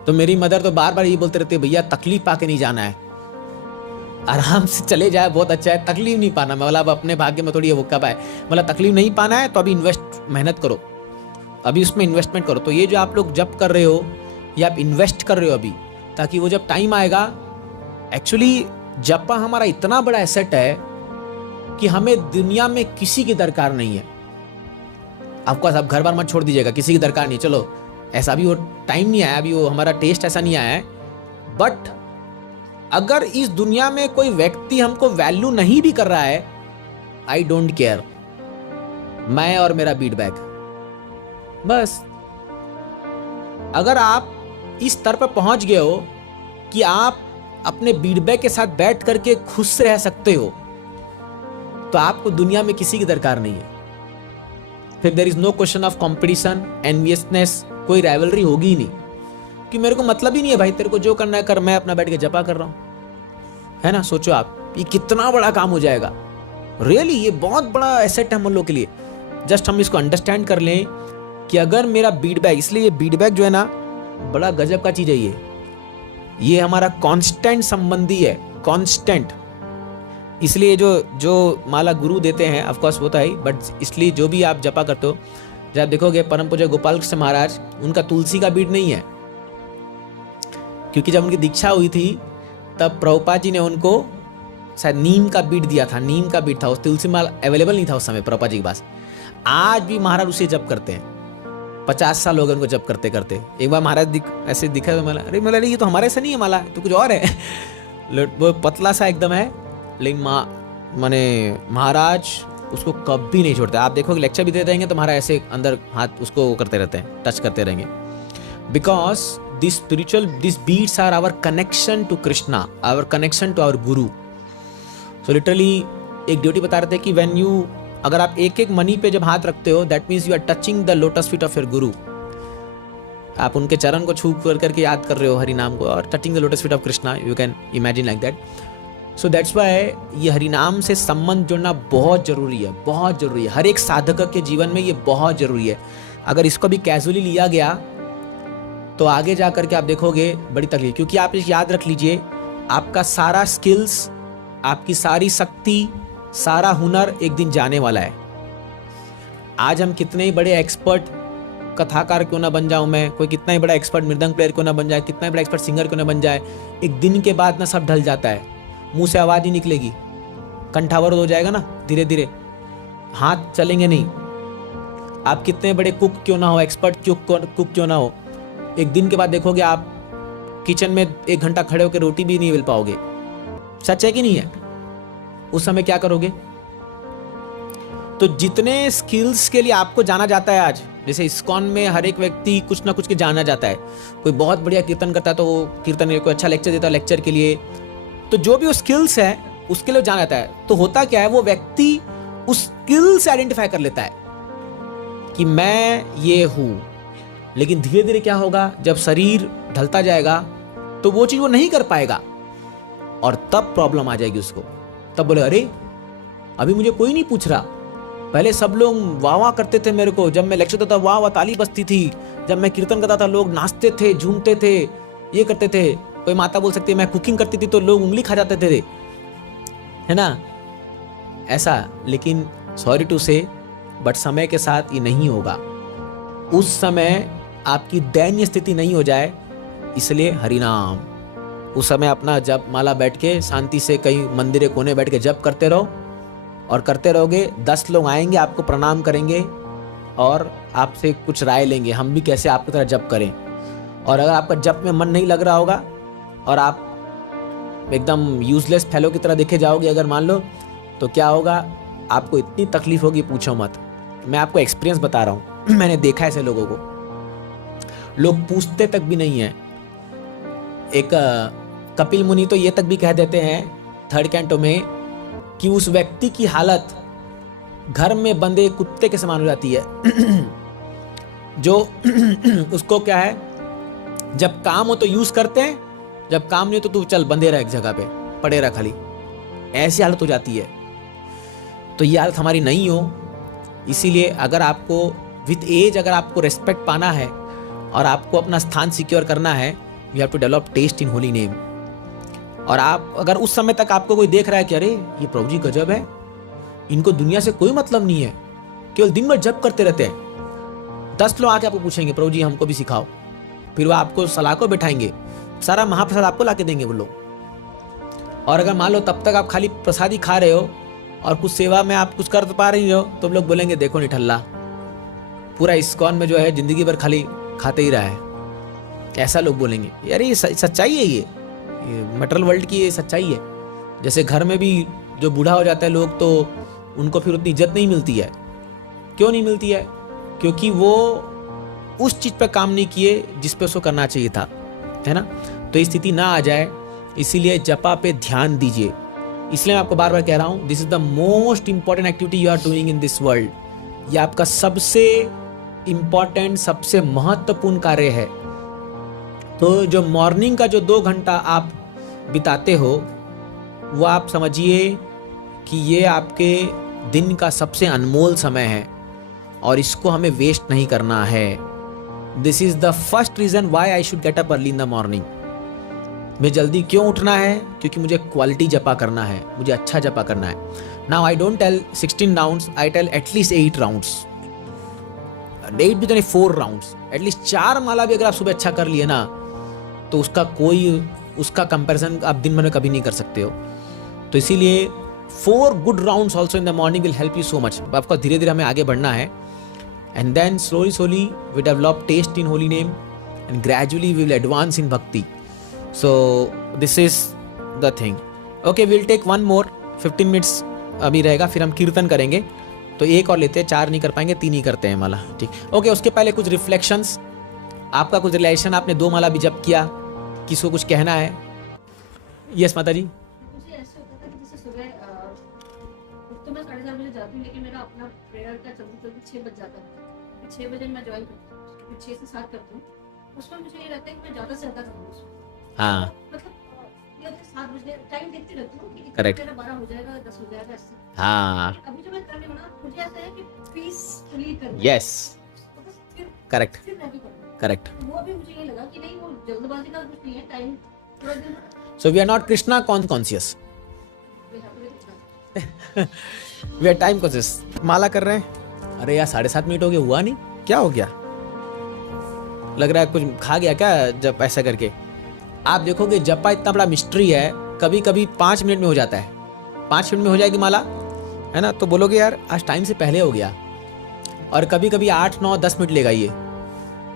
तो मेरी मदर तो बार बार ये बोलते रहते, भैया तकलीफ पाके नहीं जाना है, आराम से चले जाए बहुत अच्छा है, तकलीफ नहीं पाना। मतलब अपने भाग्य में थोड़ी वो कब आए, मतलब तकलीफ नहीं पाना है तो अभी मेहनत करो, अभी उसमें इन्वेस्टमेंट करो। तो ये जो आप लोग जप कर रहे हो, ये आप इन्वेस्ट कर रहे हो अभी, ताकि वो जब टाइम आएगा। एक्चुअली जपा हमारा इतना बड़ा एसेट है कि हमें दुनिया में किसी की दरकार नहीं है। आपको सब घर बार मत छोड़ दीजिएगा, किसी की दरकार नहीं। चलो ऐसा भी वो टाइम नहीं आया, अभी वो हमारा टेस्ट ऐसा नहीं आया है। बट अगर इस दुनिया में कोई व्यक्ति हमको वैल्यू नहीं भी कर रहा है, आई डोंट केयर, मैं और मेरा फीडबैक बस। अगर आप इस स्तर पर पहुंच गए हो कि आप अपने फीडबैक के साथ बैठ करके खुश रह सकते हो, तो आपको दुनिया में किसी की दरकार नहीं है। फिर there is no question of competition, enviousness, कोई राइवलरी होगी ही नहीं, कि मेरे को मतलब ही नहीं है भाई, तेरे को जो करना है कर, मैं अपना बैठ के जपा कर रहा हूं, है ना। सोचो आप, ये कितना बड़ा काम हो जाएगा। रियली ये बहुत बड़ा एसेट है हम लोग के लिए। जस्ट हम इसको अंडरस्टैंड कर लें कि अगर मेरा फीडबैक, इसलिए ये फीडबैक जो है ना, बड़ा गजब का चीज है ये हमारा कांस्टेंट संबंधी है, कांस्टेंट। इसलिए जो माला गुरु देते हैं, ऑफ कोर्स होता है, बट इसलिए जो भी आप जपा करते हो, जब देखोगे परम पूज्य गोपाल कृष्ण महाराज, उनका तुलसी का बीट नहीं है, क्योंकि जब उनकी दीक्षा हुई थी तब प्रभुपाद जी ने उनको शायद नीम का बीट दिया था। नीम का बीट था, उस तुलसी माला अवेलेबल नहीं था उस समय प्रभुपाद जी के पास। आज भी महाराज उसे जप करते हैं, 50 साल हो गए उनको जप करते करते। एक बार महाराज ऐसे दिखा तो माला, अरे माला ये तो हमारे से नहीं है, माला तो कुछ और है। वो पतला सा एकदम है, लेकिन माने महाराज उसको कभी नहीं छोड़ते। आप देखोगे लेक्चर भी दे देंगे तो महाराज ऐसे अंदर हाथ उसको करते रहते हैं, टच करते रहेंगे। Because this beats are our connection to Krishna, our connection to our guru. So literally एक ड्यूटी बता रहे थे कि व्हेन यू, अगर आप एक एक मनी पे जब हाथ रखते हो, that means you are touching the lotus feet of your guru. आप उनके चरण को छू करके याद कर रहे हो हरि नाम को, और touching the lotus feet of Krishna, you can imagine like that. So that's why ये हरिनाम से संबंध जोड़ना बहुत जरूरी है, बहुत जरूरी है। हर एक साधक के जीवन में ये बहुत जरूरी है। अगर इसको भी कैजुअली लिया गया तो आगे जा करके आप देखोगे बड़ी तकलीफ। क्योंकि आप याद रख लीजिए, आपका सारा स्किल्स, आपकी सारी शक्ति, सारा हुनर एक दिन जाने वाला है। आज हम कितने ही बड़े एक्सपर्ट कथाकार क्यों ना बन जाऊं मैं, कोई कितना ही बड़ा एक्सपर्ट मृदंग प्लेयर क्यों ना बन जाए, कितना ही बड़ा एक्सपर्ट सिंगर क्यों ना बन जाए, एक दिन के बाद ना सब ढल जाता है। मुंह से आवाज नहीं निकलेगी, कंठावरोध हो जाएगा ना, धीरे धीरे हाथ चलेंगे नहीं। आप कितने बड़े कुक क्यों ना हो, एक्सपर्ट कुक क्यों ना हो, एक दिन के बाद देखोगे आप किचन में 1 घंटा खड़े होकर रोटी भी नहीं बेल पाओगे। सच है कि नहीं है? उस समय क्या करोगे? तो जितने स्किल्स के लिए आपको जाना जाता है आज, जैसे इस्कॉन में हर एक व्यक्ति कुछ ना कुछ के जाना जाता है। कोई बहुत बढ़िया कीर्तन करता है तो वो कीर्तन, कोई अच्छा लेक्चर देता है लेक्चर के लिए, तो जो भी वो स्किल्स है उसके लिए जाना जाता है। तो होता क्या है, वो व्यक्ति उस स्किल से आइडेंटिफाई कर लेता है कि मैं ये हूं। लेकिन धीरे धीरे क्या होगा, जब शरीर ढलता जाएगा तो वो चीज वो नहीं कर पाएगा और तब प्रॉब्लम आ जाएगी उसको। तब बोले अरे अभी मुझे कोई नहीं पूछ रहा, पहले सब लोग वाह वाह करते थे मेरे को, जब मैं लेक्चर देता वाह वाह ताली बजती थी, जब मैं कीर्तन करता था लोग नाचते थे, झूमते थे, ये करते थे। कोई माता बोल सकती है मैं कुकिंग करती थी तो लोग उंगली खा जाते थे, है ना, ऐसा। लेकिन सॉरी टू से बट समय के साथ ये नहीं होगा। उस समय आपकी दयनीय स्थिति नहीं हो जाए, इसलिए हरिनाम उस समय अपना जप माला बैठ के शांति से कहीं मंदिर कोने बैठ के जप करते रहो, और करते रहोगे 10 लोग आएंगे आपको प्रणाम करेंगे और आपसे कुछ राय लेंगे, हम भी कैसे आपकी तरह जप करें। और अगर आपका जप में मन नहीं लग रहा होगा और आप एकदम यूजलेस फेलो की तरह देखे जाओगे अगर मान लो, तो क्या होगा, आपको इतनी तकलीफ होगी पूछो मत। मैं आपको एक्सपीरियंस बता रहा हूँ, मैंने देखा ऐसे लोगों को, लोग पूछते तक भी नहीं है। एक कपिल मुनि तो ये तक भी कह देते हैं 3rd कैंटो में कि उस व्यक्ति की हालत घर में बंधे कुत्ते के समान हो जाती है जो उसको क्या है, जब काम हो तो यूज करते हैं, जब काम नहीं हो तो तू चल बंधे रह एक जगह पे, पड़े रह खाली, ऐसी हालत हो जाती है। तो ये हालत हमारी नहीं हो, इसीलिए अगर आपको विद एज अगर आपको रेस्पेक्ट पाना है और आपको अपना स्थान सिक्योर करना है, you have to develop taste in holy name. और आप अगर उस समय तक आपको कोई देख रहा है कि अरे ये प्रभु जी गजब है, इनको दुनिया से कोई मतलब नहीं है, केवल दिन भर जप करते रहते हैं, 10 लोग आके आपको पूछेंगे प्रभु जी हमको भी सिखाओ, फिर वो आपको सलाह को बैठाएंगे, सारा महाप्रसाद आपको लाके देंगे वो लोग। और अगर मान लो तब तक आप खाली प्रसाद ही खा रहे हो और कुछ सेवा में आप कुछ कर पा रही हो, तो लोग बोलेंगे देखो निठल्ला, पूरा इस्कॉन में जो है जिंदगी भर खाली खाते ही रहा है, ऐसा लोग बोलेंगे। यार ये सच्चाई है, ये मटेरियल वर्ल्ड की ये सच्चाई है। जैसे घर में भी जो बूढ़ा हो जाता है लोग, तो उनको फिर उतनी इज्जत नहीं मिलती है। क्यों नहीं मिलती है? क्योंकि वो उस चीज पे काम नहीं किए जिस पे उसको करना चाहिए था, है ना। तो ये स्थिति ना आ जाए, इसीलिए जपा पे ध्यान दीजिए। इसलिए मैं आपको बार बार कह रहा हूं, this is the most important activity you are doing in this world. ये आपका सबसे इंपॉर्टेंट, सबसे महत्वपूर्ण कार्य है। तो जो मॉर्निंग का जो 2 घंटा आप बिताते हो, वो आप समझिए कि ये आपके दिन का सबसे अनमोल समय है और इसको हमें वेस्ट नहीं करना है। This is the first reason why I should get up early in the morning. मुझे जल्दी क्यों उठना है? क्योंकि मुझे क्वालिटी जपा करना है, मुझे अच्छा जपा करना है। Now I don't tell 16 rounds, I tell at least 8 rounds, 8 भी तो नहीं 4 राउंड्स, एटलीस्ट 4 माला भी अगर आप सुबह अच्छा कर लिए ना, तो उसका कंपैरिजन आप दिन भर में कभी नहीं कर सकते हो। तो इसीलिए 4 good rounds also in the morning will help you so much. आपको धीरे धीरे हमें आगे बढ़ना है, and then slowly we develop taste in holy name and gradually we will advance in bhakti. So this is the thing. Okay, will take 1 more 15 minutes अभी रहेगा, फिर हम कीर्तन करेंगे। तो 1 और लेते हैं, 4 नहीं कर पाएंगे, 3 ही करते हैं माला, ठीक। ओके, उसके पहले कुछ रिफ्लेक्शंस, आपका कुछ रिलेशन, आपने 2 माला भी जप किया, किसको कुछ कहना है? यस माता जी। मुझे ऐसे होता था कि जैसे सुबह तो मैं 4:30 बजे जाती हूँ, लेकिन मेरा अपना प्रेयर का चलते 6 बज जाता है। 6 बजे मैं ज्वाइन करती हूँ, 6 से 7 करती हूँ। उसमें मुझे ये रहता है कि मैं ज़्यादा से ज़्यादा करूँ। हाँ, मतलब ये 7 बजे टाइम देखती रहती हूँ कि Correct. मेरा 12 हो जाएगा, 10 हो जाएगा, ऐसे। हाँ, अभी जो मैं करने वाला, मुझे ऐसा है कि पीसफुली करना। यस, करेक्ट फिर मैं भी करूँ। करेक्ट। वो भी मुझे ये लगा कि नहीं, वो जल्दबाजी का कुछ नहीं है, टाइम थोड़ा दिन so we are not Krishna conscious, we are time conscious. माला कर रहे हैं, अरे यार 7:30 मिनट हो गए, हुआ नहीं, क्या हो गया? लग रहा है कुछ खा गया क्या जब ऐसा करके? आप देखोगे जपा इतना बड़ा मिस्ट्री है कभी कभी 5 मिनट में हो जाता है, 5 मिनट में हो जाएगी माला, है ना, तो बोलोगे यार आज टाइम से पहले हो गया। और कभी कभी 8, 9, 10 मिनट लेगा ये,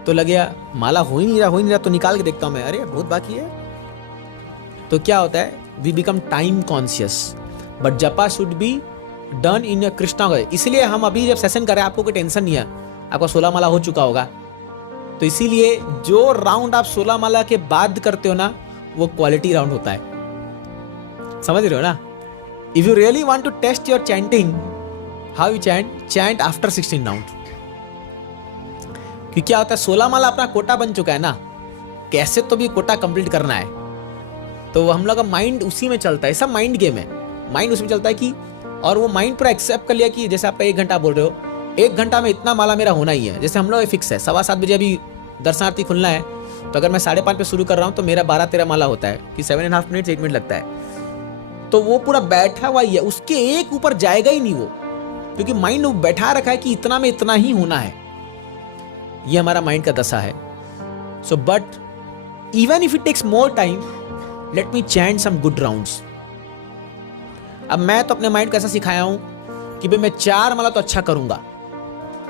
तो लगे माला हो ही नहीं रहा, तो निकाल के देखता हूँ मैं, अरे बहुत बाकी है। तो क्या होता है, we become time conscious, but japa should be done in Krishna. इसलिए हम अभी जब सेशन कर रहे हैं आपको कोई टेंशन नहीं है, आपका 16 माला हो चुका होगा। तो इसीलिए जो राउंड आप 16 माला के बाद करते हो ना, वो क्वालिटी राउंड होता है, समझ रहे हो ना। If you really want to test your chanting, how you chant after 16 round. क्योंकि क्या होता है, 16 माला अपना कोटा बन चुका है ना, कैसे तो भी कोटा कंप्लीट करना है। तो हम लोग का माइंड उसी में चलता है, सब माइंड गेम है, माइंड उसमें चलता है कि, और वो माइंड पूरा एक्सेप्ट कर लिया कि जैसे आपका 1 घंटा बोल रहे हो, 1 घंटा में इतना माला मेरा होना ही है। जैसे हम लोग फिक्स है 7:15 बजे अभी दर्शनार्थी खुलना है, तो अगर मैं 5:30 पे शुरू कर रहा हूँ तो मेरा 12-13 माला होता है कि 7.5 मिनट 8 मिनट लगता है। तो वो पूरा बैठा हुआ ही है, उसके एक ऊपर जाएगा ही नहीं वो, क्योंकि माइंड वो बैठा रखा है कि इतना में इतना ही होना है। ये हमारा माइंड का दशा है। So but even if it takes more time, let me chant some good rounds. अब मैं तो अपने माइंड को ऐसा सिखाया हूं कि भाई मैं 4 माला तो अच्छा करूंगा,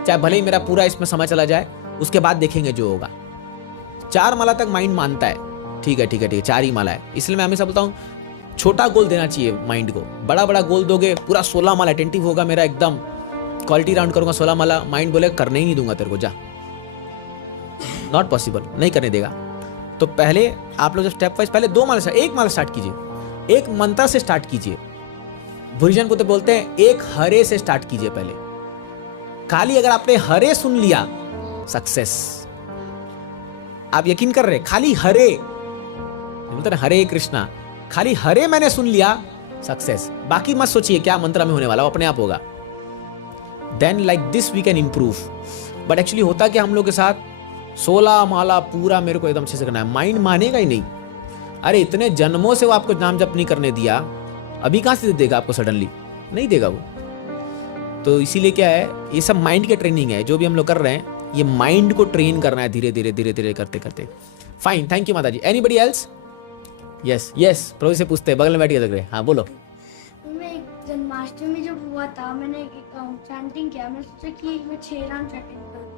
चाहे भले ही मेरा पूरा इसमें समय चला जाए, उसके बाद देखेंगे जो होगा। 4 माला तक माइंड मानता है, ठीक है 4 ही माला है। इसलिए मैं हमेशा बोलता हूं छोटा गोल देना चाहिए माइंड को, बड़ा बड़ा गोल दोगे पूरा 16 माला अटेंटिव होगा मेरा, एकदम क्वालिटी राउंड करूंगा 16 माला, माइंड बोले करने ही नहीं दूंगा तेरे को, जा, नॉट पॉसिबल, नहीं करने देगा। तो पहले आप लोग जब स्टेप वाइज पहले 2 माला से 1 माला स्टार्ट कीजिए, एक मंत्र से स्टार्ट कीजिए। भुरिजन को तो बोलते हैं एक हरे से स्टार्ट कीजिए पहले। खाली अगर आपने हरे सुन लिया, सक्सेस। आप यकीन कर रहे, खाली हरे मतलब हरे कृष्णा, खाली हरे मैंने सुन लिया, सक्सेस। बाकी मत सोचिए क्या मंत्र में होने वाला, वो अपने आप होगा। Then like this we can improve. But actually होता क्या हम लोग के साथ, 16 माला पूरा मेरे को एकदम अच्छे से करना है, माइंड मानेगा ही नहीं। अरे इतने जन्मों से वो आपको नाम जप नहीं करने दिया, अभी कहां से देगा आपको, सडनली नहीं देगा वो। तो इसीलिए क्या है, ये सब माइंड के ट्रेनिंग है, जो भी हम लोग कर रहे हैं, ये माइंड को ट्रेन करना है धीरे धीरे करते करते। फाइन, थैंक यू माता जी। Anybody else? यस प्रभु से पूछते हैं, बगल में बैठ के लग रहे। हाँ बोलो। मैं जन्माष्टमी जब हुआ था, मैंने चैंटिंग किया, मैं सोचा कि मैं 6 राउंड चैंटिंग करूँ।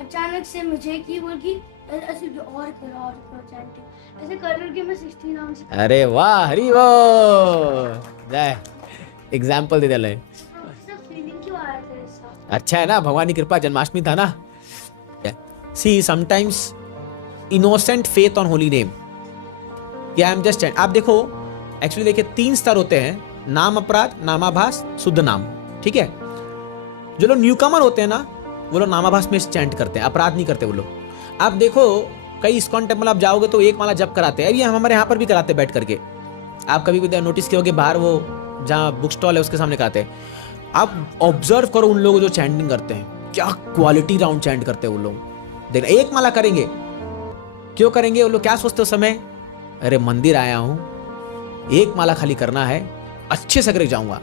अचानक से मुझे की बोल की ऐसे और करो चैंटिंग, ऐसे कर करके मैं 16 राउंड से। अरे वाह, हरी वो जय, एग्जाम्पल दे दे। फीलिंग क्यों आया था ऐसा? अच्छा है ना, भगवान की कृपा, जन्माष्टमी था ना। See sometimes innocent faith on holy name, या आई एम जस्ट, आप देखो एक्चुअली देखिए 3 स्तर होते हैं, नाम अपराध, नामाभास, शुद्ध नाम, ठीक है। जो लोग न्यूकमर होते हैं ना, वो लोग नामाभास में चैंट करते हैं, अपराध नहीं करते वो लोग। आप देखो कई इस्कॉन टेम्पल आप जाओगे तो 1 माला जप कराते हैं, ये हमारे यहाँ पर भी कराते हैं बैठ करके। आप कभी भी नोटिस किए होगे, बाहर वो जहाँ बुक स्टॉल है उसके सामने कराते हैं। आप ऑब्जर्व करो उन लोगों जो चैंटिंग करते हैं, क्या क्वालिटी राउंड चैंट करते हैं वो लोग। देखना 1 माला करेंगे, क्यों करेंगे वो लोग, क्या सोचते उस समय, अरे मंदिर आया हूं, 1 माला खाली करना है, अच्छे से करके जाऊंगा।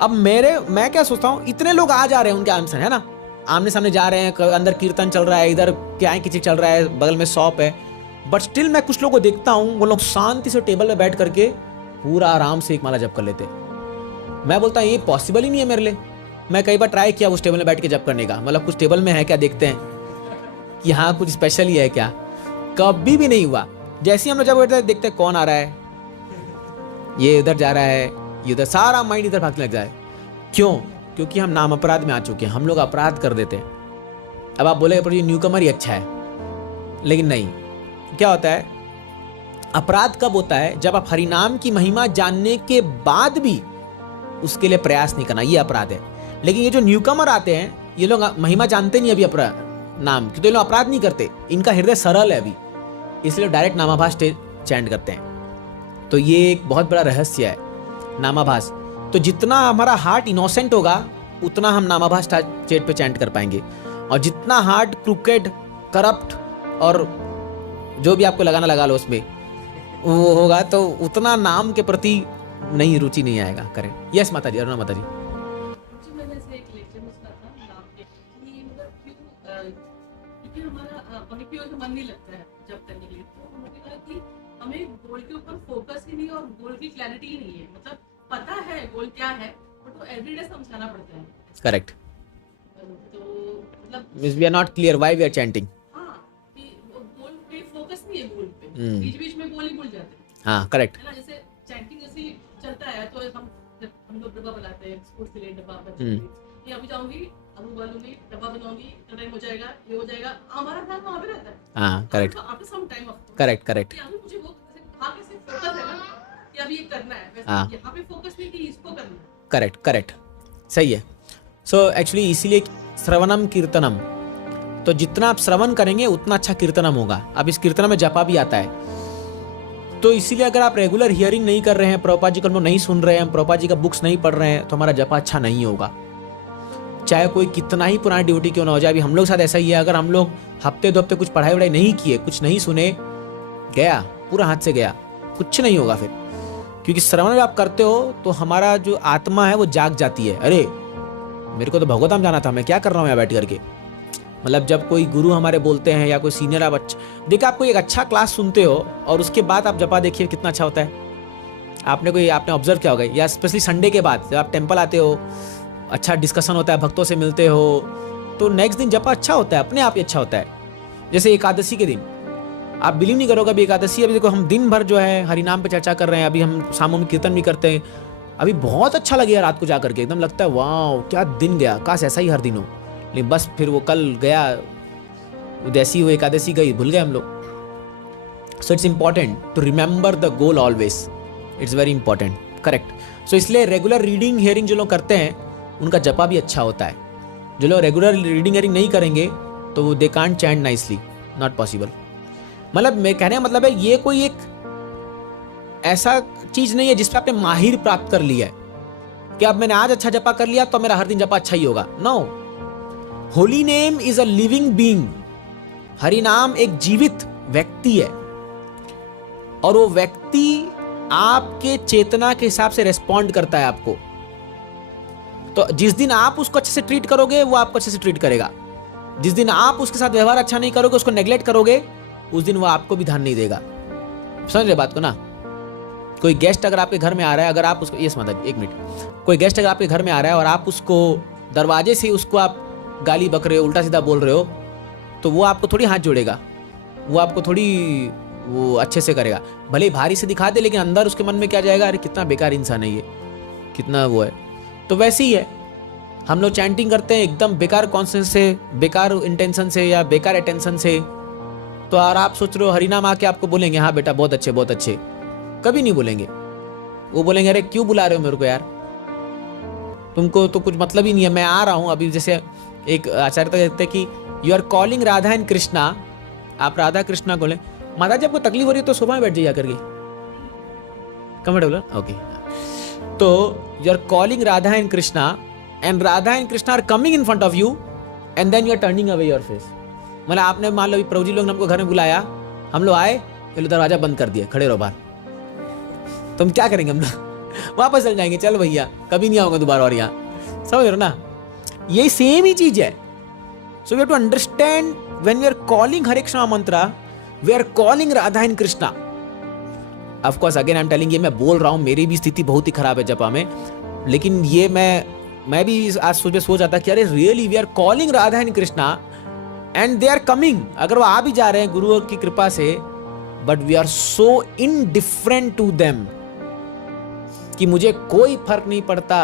अब मैं क्या सोचता हूं, इतने लोग आ जा रहे हैं उनके आंसर, है ना, आमने सामने जा रहे हैं, अंदर कीर्तन चल रहा है, इधर क्या है किसी चल रहा है, बगल में शॉप है, बट स्टिल मैं कुछ लोगों को देखता हूं, वो लोग शांति से टेबल पे बैठ करके पूरा आराम से 1 माला जप कर लेते। मैं बोलता हूं ये पॉसिबल ही नहीं है मेरे लिए। मैं कई बार ट्राई किया उस टेबल में बैठ के जप करने का, मतलब कुछ टेबल में है क्या, देखते हैं कि हाँ कुछ स्पेशल ही है क्या, कभी भी नहीं हुआ। जैसे हम लोग जब बैठते हैं देखते हैं कौन आ रहा है, ये इधर जा रहा है, ये उधर, सारा माइंड इधर भागने लग जाए। क्यों? क्योंकि हम नाम अपराध में आ चुके हैं, हम लोग अपराध कर देते हैं। अब आप बोले पर ये न्यूकमर ही अच्छा है, लेकिन नहीं। क्या होता है, अपराध कब होता है, जब आप हरिनाम की महिमा जानने के बाद भी उसके लिए प्रयास नहीं करना, ये अपराध है। लेकिन ये जो न्यूकमर आते हैं, ये लोग महिमा जानते नहीं अभी अपराध नाम की, तो ये लोग अपराध नहीं करते, इनका हृदय सरल है अभी, इसलिए डायरेक्ट नामाभास चैंट करते हैं। तो ये एक बहुत बड़ा रहस्य है नामाभास। तो जितना हमारा हार्ट इनोसेंट होगा, उतना हम नामाभास चैट पे चैंट कर पाएंगे, और जितना हार्ट क्रुकेड, करप्ट और जो भी आपको लगाना लगा लो उसमें वो होगा, तो उतना नाम के प्रति नहीं, रुचि नहीं आएगा। करें। यस माता जी, अरुणा माता जी। मैंने ऐसे एक लेक्चर में सुना था नाम के कि मतलब क्योंकि हमारा हमें क्यों मन नहीं लगता है जब करने के लिए, तो उन्होंने कहा कि हमें गोल के ऊपर फोकस ही नहीं और गोल की क्लैरिटी ही नहीं है, मतलब पता है गोल क्या है बट वो एवरीडे समझाना पड़ता है। करेक्ट, तो मतलब means we are not clear why we are chanting. हाँ कि वो गोल पे फोकस नहीं है, गोल पे हम्म। बीच बीच में गोल ही भूल जाते हैं, हाँ करेक्ट, है ना। जैसे चैंटिंग जैसे चलता है तो हम लोग डब्बा बनाते हैं, स्कूल से ले डब्बा ये अभी जाऊंगी, अभी उबालूंगी, डब्बा बनाऊंगी, तो टाइम हो जाएगा, ये हो जाएगा, हमारा ध्यान वहाँ पे रहता है। हाँ correct after some time correct correct, कि अभी मुझे वो वहाँ पे सिर्फ फोकस है ना कि अभी ये करना है, वैसे हाँ। यहाँ पे फोकस नहीं कि इसको करना है। करेक्ट करेक्ट, सही है। सो एक्चुअली इसीलिए श्रवणम कीर्तनम, तो जितना आप श्रवण करेंगे उतना अच्छा कीर्तनम होगा। अब इस कीर्तन में जपा भी आता है, तो इसीलिए अगर आप रेगुलर हियरिंग नहीं कर रहे हैं, प्रभुपाद जी को नहीं सुन रहे हैं, प्रभुपाद जी का बुक्स नहीं पढ़ रहे हैं, तो हमारा जपा अच्छा नहीं होगा, चाहे कोई कितना ही पुरानी ड्यूटी क्यों ना हो जाए। अभी हम लोग साथ ऐसा ही है, अगर हम लोग हफ्ते 2 हफ्ते कुछ पढ़ाई वढ़ाई नहीं किए, कुछ नहीं सुने, गया पूरा हाथ से गया, कुछ नहीं होगा फिर। क्योंकि श्रवण जब आप करते हो तो हमारा जो आत्मा है वो जाग जाती है, अरे मेरे को तो भगवताम जाना था, मैं क्या कर रहा हूँ यहाँ बैठ करके। मतलब जब कोई गुरु हमारे बोलते हैं या कोई सीनियर, आप अच्छा देखिए, आप कोई एक अच्छा क्लास सुनते हो और उसके बाद आप जपा देखिए कितना अच्छा होता है। आपने ऑब्जर्व किया होगा, या स्पेशली संडे के बाद जब आप टेम्पल आते हो, अच्छा डिस्कशन होता है, भक्तों से मिलते हो, तो नेक्स्ट दिन जपा अच्छा होता है, अपने आप ही अच्छा होता है। जैसे एकादशी के दिन आप बिलीव नहीं करोगे, अभी एकादशी, अभी देखो हम दिन भर जो है हरिनाम पे चर्चा कर रहे हैं, अभी हम शाम में कीर्तन भी करते हैं, अभी बहुत अच्छा लगेगा रात को जा करके, एकदम लगता है वाह क्या दिन गया, काश ऐसा ही हर दिन हो। लेकिन बस फिर वो कल गया, जैसी वो एकादशी गई, भूल गए हम लोग। So it's important to remember the goal always, it's very important, correct. So इसलिए रेगुलर रीडिंग हियरिंग जो लोग करते हैं उनका जपा भी अच्छा होता है। जो लोग रेगुलर रीडिंग हियरिंग नहीं करेंगे तो they can't chant nicely, not possible. मतलब मैं कहने का मतलब है, ये कोई एक ऐसा चीज नहीं है जिसपे आपने माहिर प्राप्त कर लिया है कि अब मैंने आज अच्छा जपा कर लिया तो मेरा हर दिन जपा अच्छा ही होगा। No, holy name is a living being. Hari नाम एक जीवित व्यक्ति है और वो व्यक्ति आपके चेतना के हिसाब से रेस्पॉन्ड करता है आपको। तो जिस दिन आप उसको अच्छे से ट्रीट करोगे वो आपको अच्छे से ट्रीट करेगा, जिस दिन आप उसके साथ व्यवहार अच्छा नहीं करोगे, उसको नेग्लेक्ट करोगे, उस दिन वो आपको भी ध्यान नहीं देगा। समझ रहे बात को ना। कोई गेस्ट अगर आपके घर में आ रहा है, अगर आप उसको, ये समझ, एक मिनट, कोई गेस्ट अगर आपके घर में आ रहा है और आप उसको दरवाजे से उसको आप गाली बक रहे हो, उल्टा सीधा बोल रहे हो, तो वो आपको थोड़ी हाथ जोड़ेगा, वो आपको थोड़ी वो अच्छे से करेगा। भले ही भारी से दिखा दे, लेकिन अंदर उसके मन में क्या जाएगा, अरे कितना बेकार इंसान है ये, कितना वो है। तो वैसे ही है, हम लोग चैंटिंग करते हैं एकदम बेकार कॉन्सेंस से, बेकार इंटेंशन से या बेकार अटेंशन से, तो और आप सोच रहे हो हरिनाम आके आपको बोलेंगे हाँ बेटा बहुत अच्छे बहुत अच्छे, कभी नहीं बोलेंगे। वो बोलेंगे अरे क्यों बुला रहे हो मेरे को यार, तुमको तो कुछ मतलब ही नहीं है, मैं आ रहा हूँ अभी। जैसे एक आचार्य तो कहते हैं कि you are calling Radha and Krishna, आप राधा कृष्णा बोले, माता जी आपको तकलीफ हो रही है तो सुबह में बैठ जाइए करके, कंफर्टेबल, ओके। तो you are calling Radha and Krishna and Radha and Krishna are coming in front of you and then you are turning away your face. मतलब आपने मान लो प्रभु जी लोग ने हमको घर में बुलाया, हम लोग आए, पहले दरवाजा बंद कर दिया, खड़े रहो बाहर, तो हम क्या करेंगे, हम लोग वापस चल जाएंगे, चल भैया कभी नहीं आऊंगा दोबारा और यहाँ, समझ रहे हो ना। यही सेम ही चीज है। So we have to understand when we are calling Hare Krishna mantra, we are calling Radha and Krishna. Of course again I am telling, ये मैं बोल रहा हूँ, मेरी भी स्थिति बहुत ही खराब है जपा में, लेकिन ये मैं भी आज सुबह सोच रहा था कि अरे really we are calling Radha and Krishna and they are coming. अगर वो आ भी जा रहे हैं गुरुओं की कृपा से, but we are so indifferent to them कि मुझे कोई फर्क नहीं पड़ता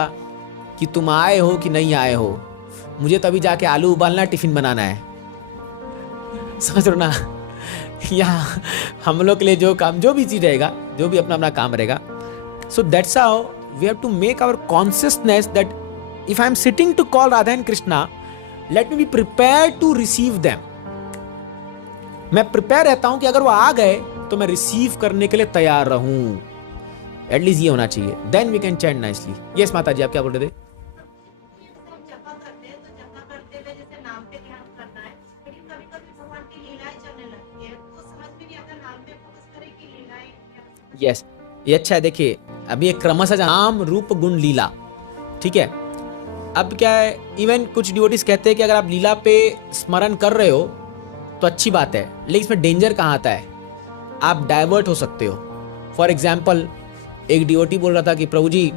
कि तुम आए हो कि नहीं आए हो, मुझे तो अभी जाके आलू उबालना, टिफिन बनाना है, समझ रहे हो ना। या हम लोग के लिए जो काम, जो भी चीज रहेगा, जो भी अपना अपना काम रहेगा। So that's how we have to make our consciousness that if I am sitting to call Radha and Krishna, let me be prepared to receive them. मैं प्रिपेयर रहता हूं कि अगर वो आ गए तो मैं रिसीव करने के लिए तैयार रहूं, एटलीस्ट ये होना चाहिए, then we can chant nicely. Yes माता जी, आप क्या बोल रहे थे? जपा करते हैं तो जपा करते हुए जैसे नाम पे ध्यान करना है, लेकिन कभी कभी भगवान की लीलाएं चलने लगती है, तो समझ में नहीं आता नाम पे फोकस करें कि लीलाएं क्या। यस, ये अच्छा है। देखिए अभी एक क्रमशः नाम रूप गुण लीला, ठीक है। अब क्या है, इवन कुछ डिवोटीज कहते हैं कि अगर आप लीला पे स्मरण कर रहे हो तो अच्छी बात है, लेकिन इसमें डेंजर कहाँ आता है, आप डाइवर्ट हो सकते हो। फॉर एग्जाम्पल, एक डिवोटी बोल रहा था कि प्रभु जी,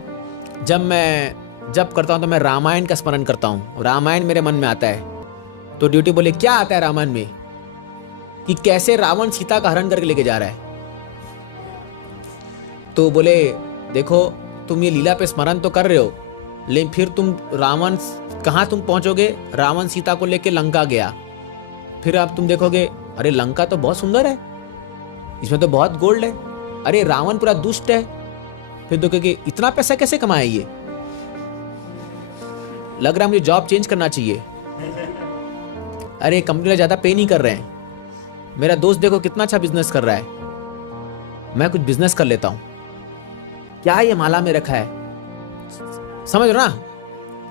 जब मैं जप करता हूँ तो मैं रामायण का स्मरण करता हूँ, रामायण मेरे मन में आता है। तो डिवोटी बोले, क्या आता है रामायण में? कि कैसे रावण सीता का हरण करके लेके जा रहा है। तो बोले, देखो तुम ये लीला पे स्मरण तो कर रहे हो, लेकिन फिर तुम रावण कहाँ तुम पहुंचोगे? रावण सीता को लेके लंका गया, फिर अब तुम देखोगे अरे लंका तो बहुत सुंदर है, इसमें तो बहुत गोल्ड है, अरे रावण पूरा दुष्ट है। फिर देखोगे इतना पैसा कैसे कमाया ये, लग रहा है मुझे जॉब चेंज करना चाहिए, अरे कंपनी वाले ज्यादा पे नहीं कर रहे हैं, मेरा दोस्त देखो कितना अच्छा बिजनेस कर रहा है, मैं कुछ बिजनेस कर लेता हूं, क्या ये माला में रखा है। समझ रहे हो ना,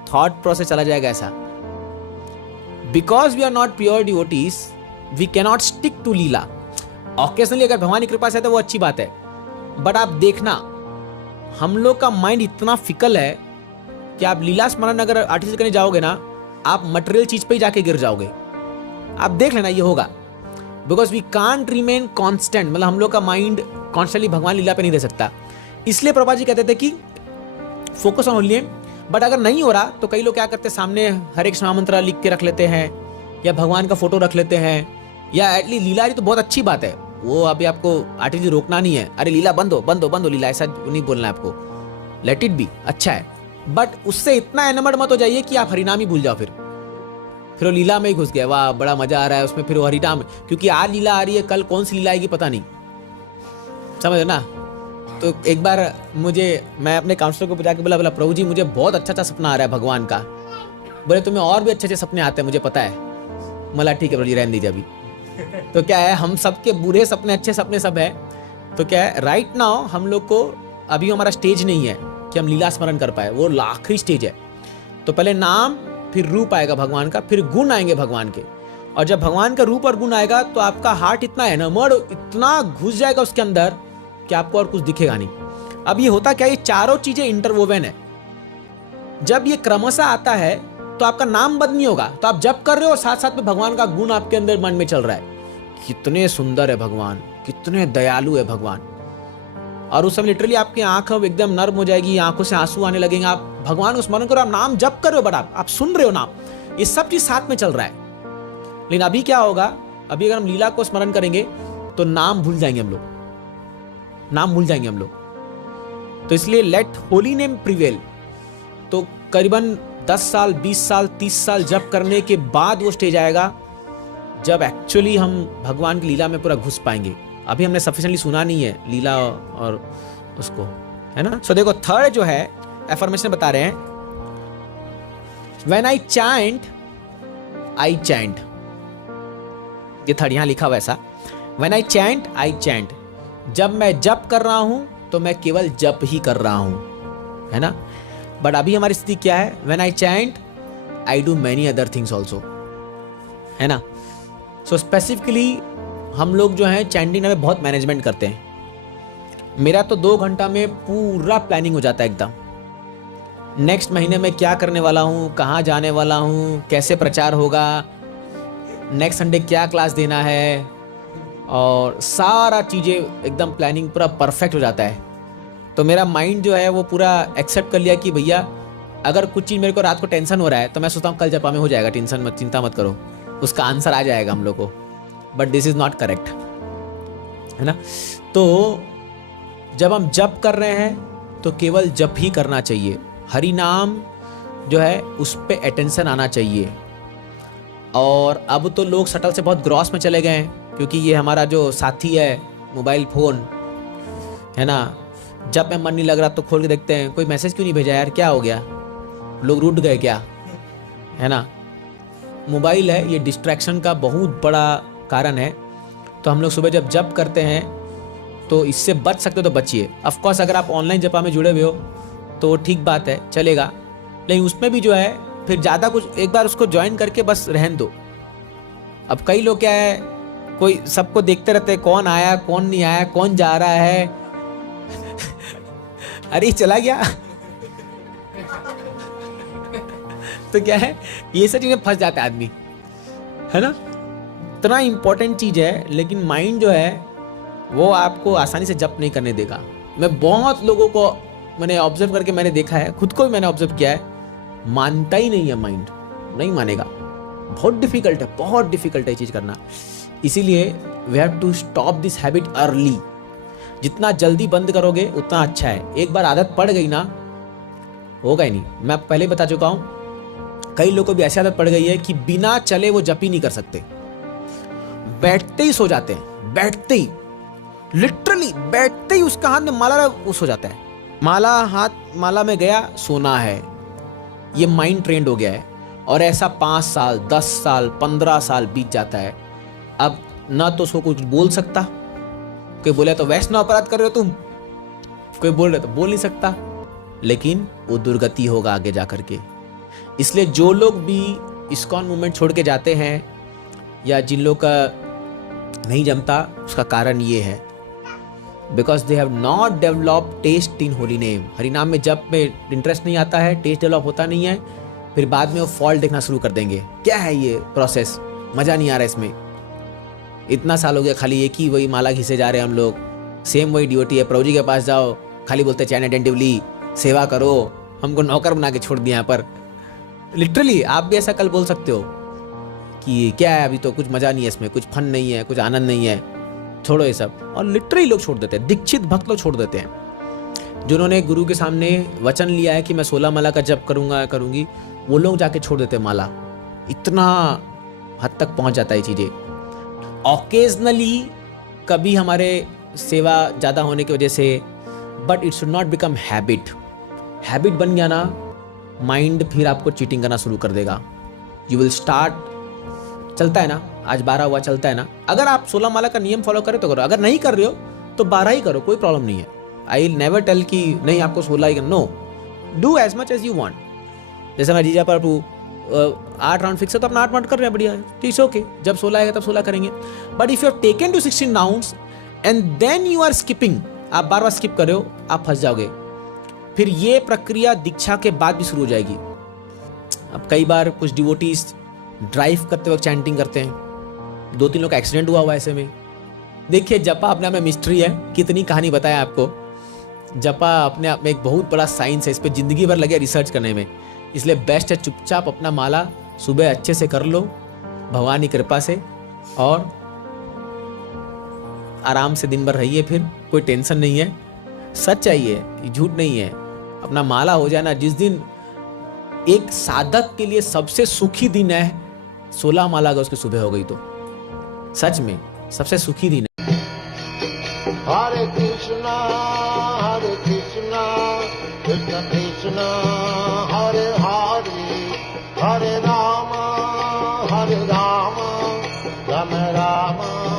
थॉट प्रोसेस चला जाएगा ऐसा। Because we are not pure devotees, we cannot stick to leela. Occasionally अगर भगवान की कृपा से है तो वो अच्छी बात है, बट आप देखना हम लोग का माइंड इतना फिकल है कि आप लीला स्मरण अगर आर्टिफिशियल करने जाओगे ना, आप मटेरियल चीज पे ही जाके गिर जाओगे। आप देख लेना ये होगा, because we can't remain constant, मतलब हम लोग का माइंड कॉन्स्टेंटली भगवान लीला पे नहीं दे सकता। इसलिए प्रभा जी कहते थे कि फोकस ऑन ओनली। बट अगर नहीं हो रहा तो कई लोग क्या करते हैं, सामने हरे कृष्ण मंत्र लिख के रख लेते हैं, या भगवान का फोटो रख लेते हैं, या एटलीस्ट लीला तो बहुत अच्छी बात है, वो अभी आपको आर्टिफिशियल रोकना नहीं है, अरे लीला बंद हो लीला, ऐसा नहीं बोलना है आपको, लेट इट बी, अच्छा है। बट उससे इतना एनमर्ड मत हो जाइए कि आप हरिनाम ही भूल जाओ, फिर वो लीला में ही घुस गया, वाह बड़ा मजा आ रहा है उसमें, फिर वो हरिनाम, क्योंकि आज लीला आ रही है, कल कौन सी लीला आएगी पता नहीं, समझ ना। तो एक बार मैं अपने काउंसलर को बुला के बोला प्रभु जी मुझे बहुत अच्छा सपना आ रहा है भगवान का। बोले तुम्हें और भी अच्छे सपने आते हैं मुझे पता है। मला ठीक है प्रभु जी रहने दीजिए अभी। तो क्या है, हम सबके बुरे सपने अच्छे सपने सब है। तो क्या है, राइट नाउ हम लोग को अभी हमारा स्टेज नहीं है कि हम लीला स्मरण कर पाए, वो आखिरी स्टेज है। तो पहले नाम, फिर रूप आएगा भगवान का, फिर गुण आएंगे भगवान के। और जब भगवान का रूप और गुण आएगा तो आपका हार्ट इतना एनर्मड, इतना घुस जाएगा उसके अंदर कि आपको और कुछ दिखेगा नहीं। अब ये होता क्या, ये चारों चीजें इंटरवोवेन है। जब ये क्रमशः आता है तो आपका नाम बंद नहीं होगा, तो आप जप कर रहे हो, साथ साथ में भगवान का गुण आपके अंदर मन में चल रहा है, कितने सुंदर है भगवान, कितने दयालु है भगवान। और उस समय लिटरली आपकी आंखें एकदम नर्म हो जाएगी, आंखों से आंसू आने लगेंगे। आप भगवान को स्मरण करो, आप नाम जप कर रहे हो, बट आप सुन रहे हो नाम, ये सब चीज साथ में चल रहा है। लेकिन अभी क्या होगा, अभी अगर हम लीला को स्मरण करेंगे तो नाम भूल जाएंगे हम लोग, नाम भूल जाएंगे हम लोग। तो इसलिए लेट होली नेम प्रिवेल। तो करीबन 10 साल 20 साल 30 साल जप करने के बाद वो स्टेज आएगा जब एक्चुअली हम भगवान की लीला में पूरा घुस पाएंगे। अभी हमने सफिशिएंटली सुना नहीं है लीला और उसको, है ना। सो देखो थर्ड जो है एफर्मेशन बता रहे हैं, when I chant I chant, ये थर्ड यहां लिखा हुआ ऐसा, when I chant I chant, जब मैं जप कर रहा हूं तो मैं केवल जप ही कर रहा हूं, है ना। बट अभी हमारी स्थिति क्या है, when I chant I do many other things also, है ना। सो स्पेसिफिकली हम लोग जो है चैंटिंग में बहुत मैनेजमेंट करते हैं। मेरा तो 2 घंटा में पूरा प्लानिंग हो जाता है एकदम, नेक्स्ट महीने में क्या करने वाला हूँ, कहाँ जाने वाला हूँ, कैसे प्रचार होगा, नेक्स्ट संडे क्या क्लास देना है, और सारा चीज़ें एकदम प्लानिंग पूरा परफेक्ट हो जाता है। तो मेरा माइंड जो है वो पूरा एक्सेप्ट कर लिया कि भैया अगर कुछ चीज़ मेरे को रात को टेंशन हो रहा है तो मैं सोचता हूँ कल जपा में हो जाएगा, टेंशन मत, चिंता मत करो, उसका आंसर आ जाएगा हम लोग को। But this is not correct, है ना। तो जब हम जप कर रहे हैं तो केवल जप ही करना चाहिए, हरि नाम जो है उस पर अटेंशन आना चाहिए। और अब तो लोग शटल से बहुत ग्रॉस में चले गए हैं, क्योंकि ये हमारा जो साथी है मोबाइल फ़ोन, है ना। जब में मन नहीं लग रहा तो खोल के देखते हैं कोई मैसेज क्यों नहीं भेजा यार, क्या हो गया, लोग रूठ गए क्या, है ना। मोबाइल है, ये डिस्ट्रैक्शन का बहुत बड़ा कारण है। तो हम लोग सुबह जब जप करते हैं तो इससे बच सकते हो तो बचिए। ऑफ कोर्स अगर आप ऑनलाइन जपा में जुड़े हुए हो तो ठीक बात है, चलेगा, लेकिन उसमें भी जो है फिर ज़्यादा कुछ एक बार उसको ज्वाइन करके बस रहन दो। अब कई लोग क्या है, कोई सबको देखते रहते हैं, कौन आया कौन नहीं आया, कौन जा रहा है अरे चला गया तो क्या है, ये सब चीजें फंस जाता है आदमी, है ना। इतना इंपॉर्टेंट चीज है, लेकिन माइंड जो है वो आपको आसानी से जप नहीं करने देगा। मैं बहुत लोगों को मैंने ऑब्जर्व करके मैंने देखा है, खुद को भी मैंने ऑब्जर्व किया है, मानता ही नहीं है माइंड, नहीं मानेगा। बहुत डिफिकल्ट है ये चीज़ करना। इसीलिए we have to stop this habit early. जितना जल्दी बंद करोगे उतना अच्छा है। एक बार आदत पड़ गई ना, होगा ही नहीं। मैं पहले बता चुका हूं, कई लोगों को भी ऐसी आदत पड़ गई है कि बिना चले वो जप ही नहीं कर सकते, बैठते ही सो जाते हैं, बैठते ही, लिटरली बैठते ही उसका हाथ में माला वो सो जाता है, माला में गया, सोना है। ये माइंड ट्रेंड हो गया है। और ऐसा 5 साल 10 साल 15 साल बीत जाता है। अब ना तो उसको कुछ बोल सकता, कोई बोले तो वैष्णव अपराध कर रहे हो तुम, कोई बोल रहे तो बोल नहीं सकता, लेकिन वो दुर्गति होगा आगे जा करके। इसलिए जो लोग भी इस्कॉन मूवमेंट छोड़ के जाते हैं या जिन लोग का नहीं जमता, उसका कारण ये है, because they have not develop taste in holy name. हरिनाम में जब में इंटरेस्ट नहीं आता है, टेस्ट डेवलप होता नहीं है, फिर बाद में वो फॉल्ट देखना शुरू कर देंगे। क्या है ये प्रोसेस, मजा नहीं आ रहा इसमें, इतना साल हो गया खाली एक ही वही माला घिसे जा रहे हैं हम लोग, सेम वही ड्यूटी है। प्रभु जी के पास जाओ, खाली बोलते चैन अटेंटिवली सेवा करो, हमको नौकर बना के छोड़ दिया यहाँ पर। लिटरली आप भी ऐसा कल बोल सकते हो कि क्या है, अभी तो कुछ मजा नहीं है इसमें, कुछ फन नहीं है, कुछ आनंद नहीं है, छोड़ो ये सब। और लिटरली लोग छोड़ देते हैं, दीक्षित भक्त लोग छोड़ देते हैं। जिन्होंने गुरु के सामने वचन लिया है कि मैं 16 माला का जप करूंगा करूंगी, वो लोग जाके छोड़ देते हैं माला। इतना हद तक पहुंच जाता है ये चीजें। ऑकेजनली कभी हमारे सेवा ज़्यादा होने की वजह से, but it should not become habit. Habit बन गया ना, माइंड फिर आपको चीटिंग करना शुरू कर देगा। यू विल स्टार्ट, चलता है ना, आज 12 हुआ, चलता है ना। अगर आप 16 माला का नियम फॉलो करें तो करो, अगर नहीं कर रहे हो तो 12 ही करो, कोई प्रॉब्लम नहीं है। आई विल नेवर टेल कि नहीं आपको 16 ही करना, no, do as much as you want. जैसे मैं जीजा पर 8 राउंड फिक्स है तो अपना 8 राउंड कर रहे हैं, बढ़िया है, ठीक है, ओके। जब 16 आएगा तब 16 करेंगे। But if you have taken to 16 rounds and then you are skipping, आप बार बार स्किप कर रहे हो, आप फंस जाओगे। फिर ये प्रक्रिया दीक्षा के बाद भी शुरू हो जाएगी। अब कई बार कुछ डिवोटीज ड्राइव करते वक्त चैंटिंग करते हैं, 2-3 लोग का एक्सीडेंट हुआ ऐसे में। देखिए, जपा अपने आप में मिस्ट्री है, कितनी कहानी बताया आपको। जपा अपने आप में एक बहुत बड़ा साइंस है, इस पर जिंदगी भर लगे रिसर्च करने में। इसलिए बेस्ट है चुपचाप अपना माला सुबह अच्छे से कर लो भगवान की कृपा से, और आराम से दिन भर रहिए, फिर कोई टेंशन नहीं है। सच चाहिए, झूठ नहीं है। अपना माला हो जाए ना, जिस दिन एक साधक के लिए सबसे सुखी दिन है 16 माला अगर उसकी सुबह हो गई तो सच में सबसे सुखी दिन है। Hare Krishna, Krishna Krishna, Hare Hare, Hare Rama, Rama Rama,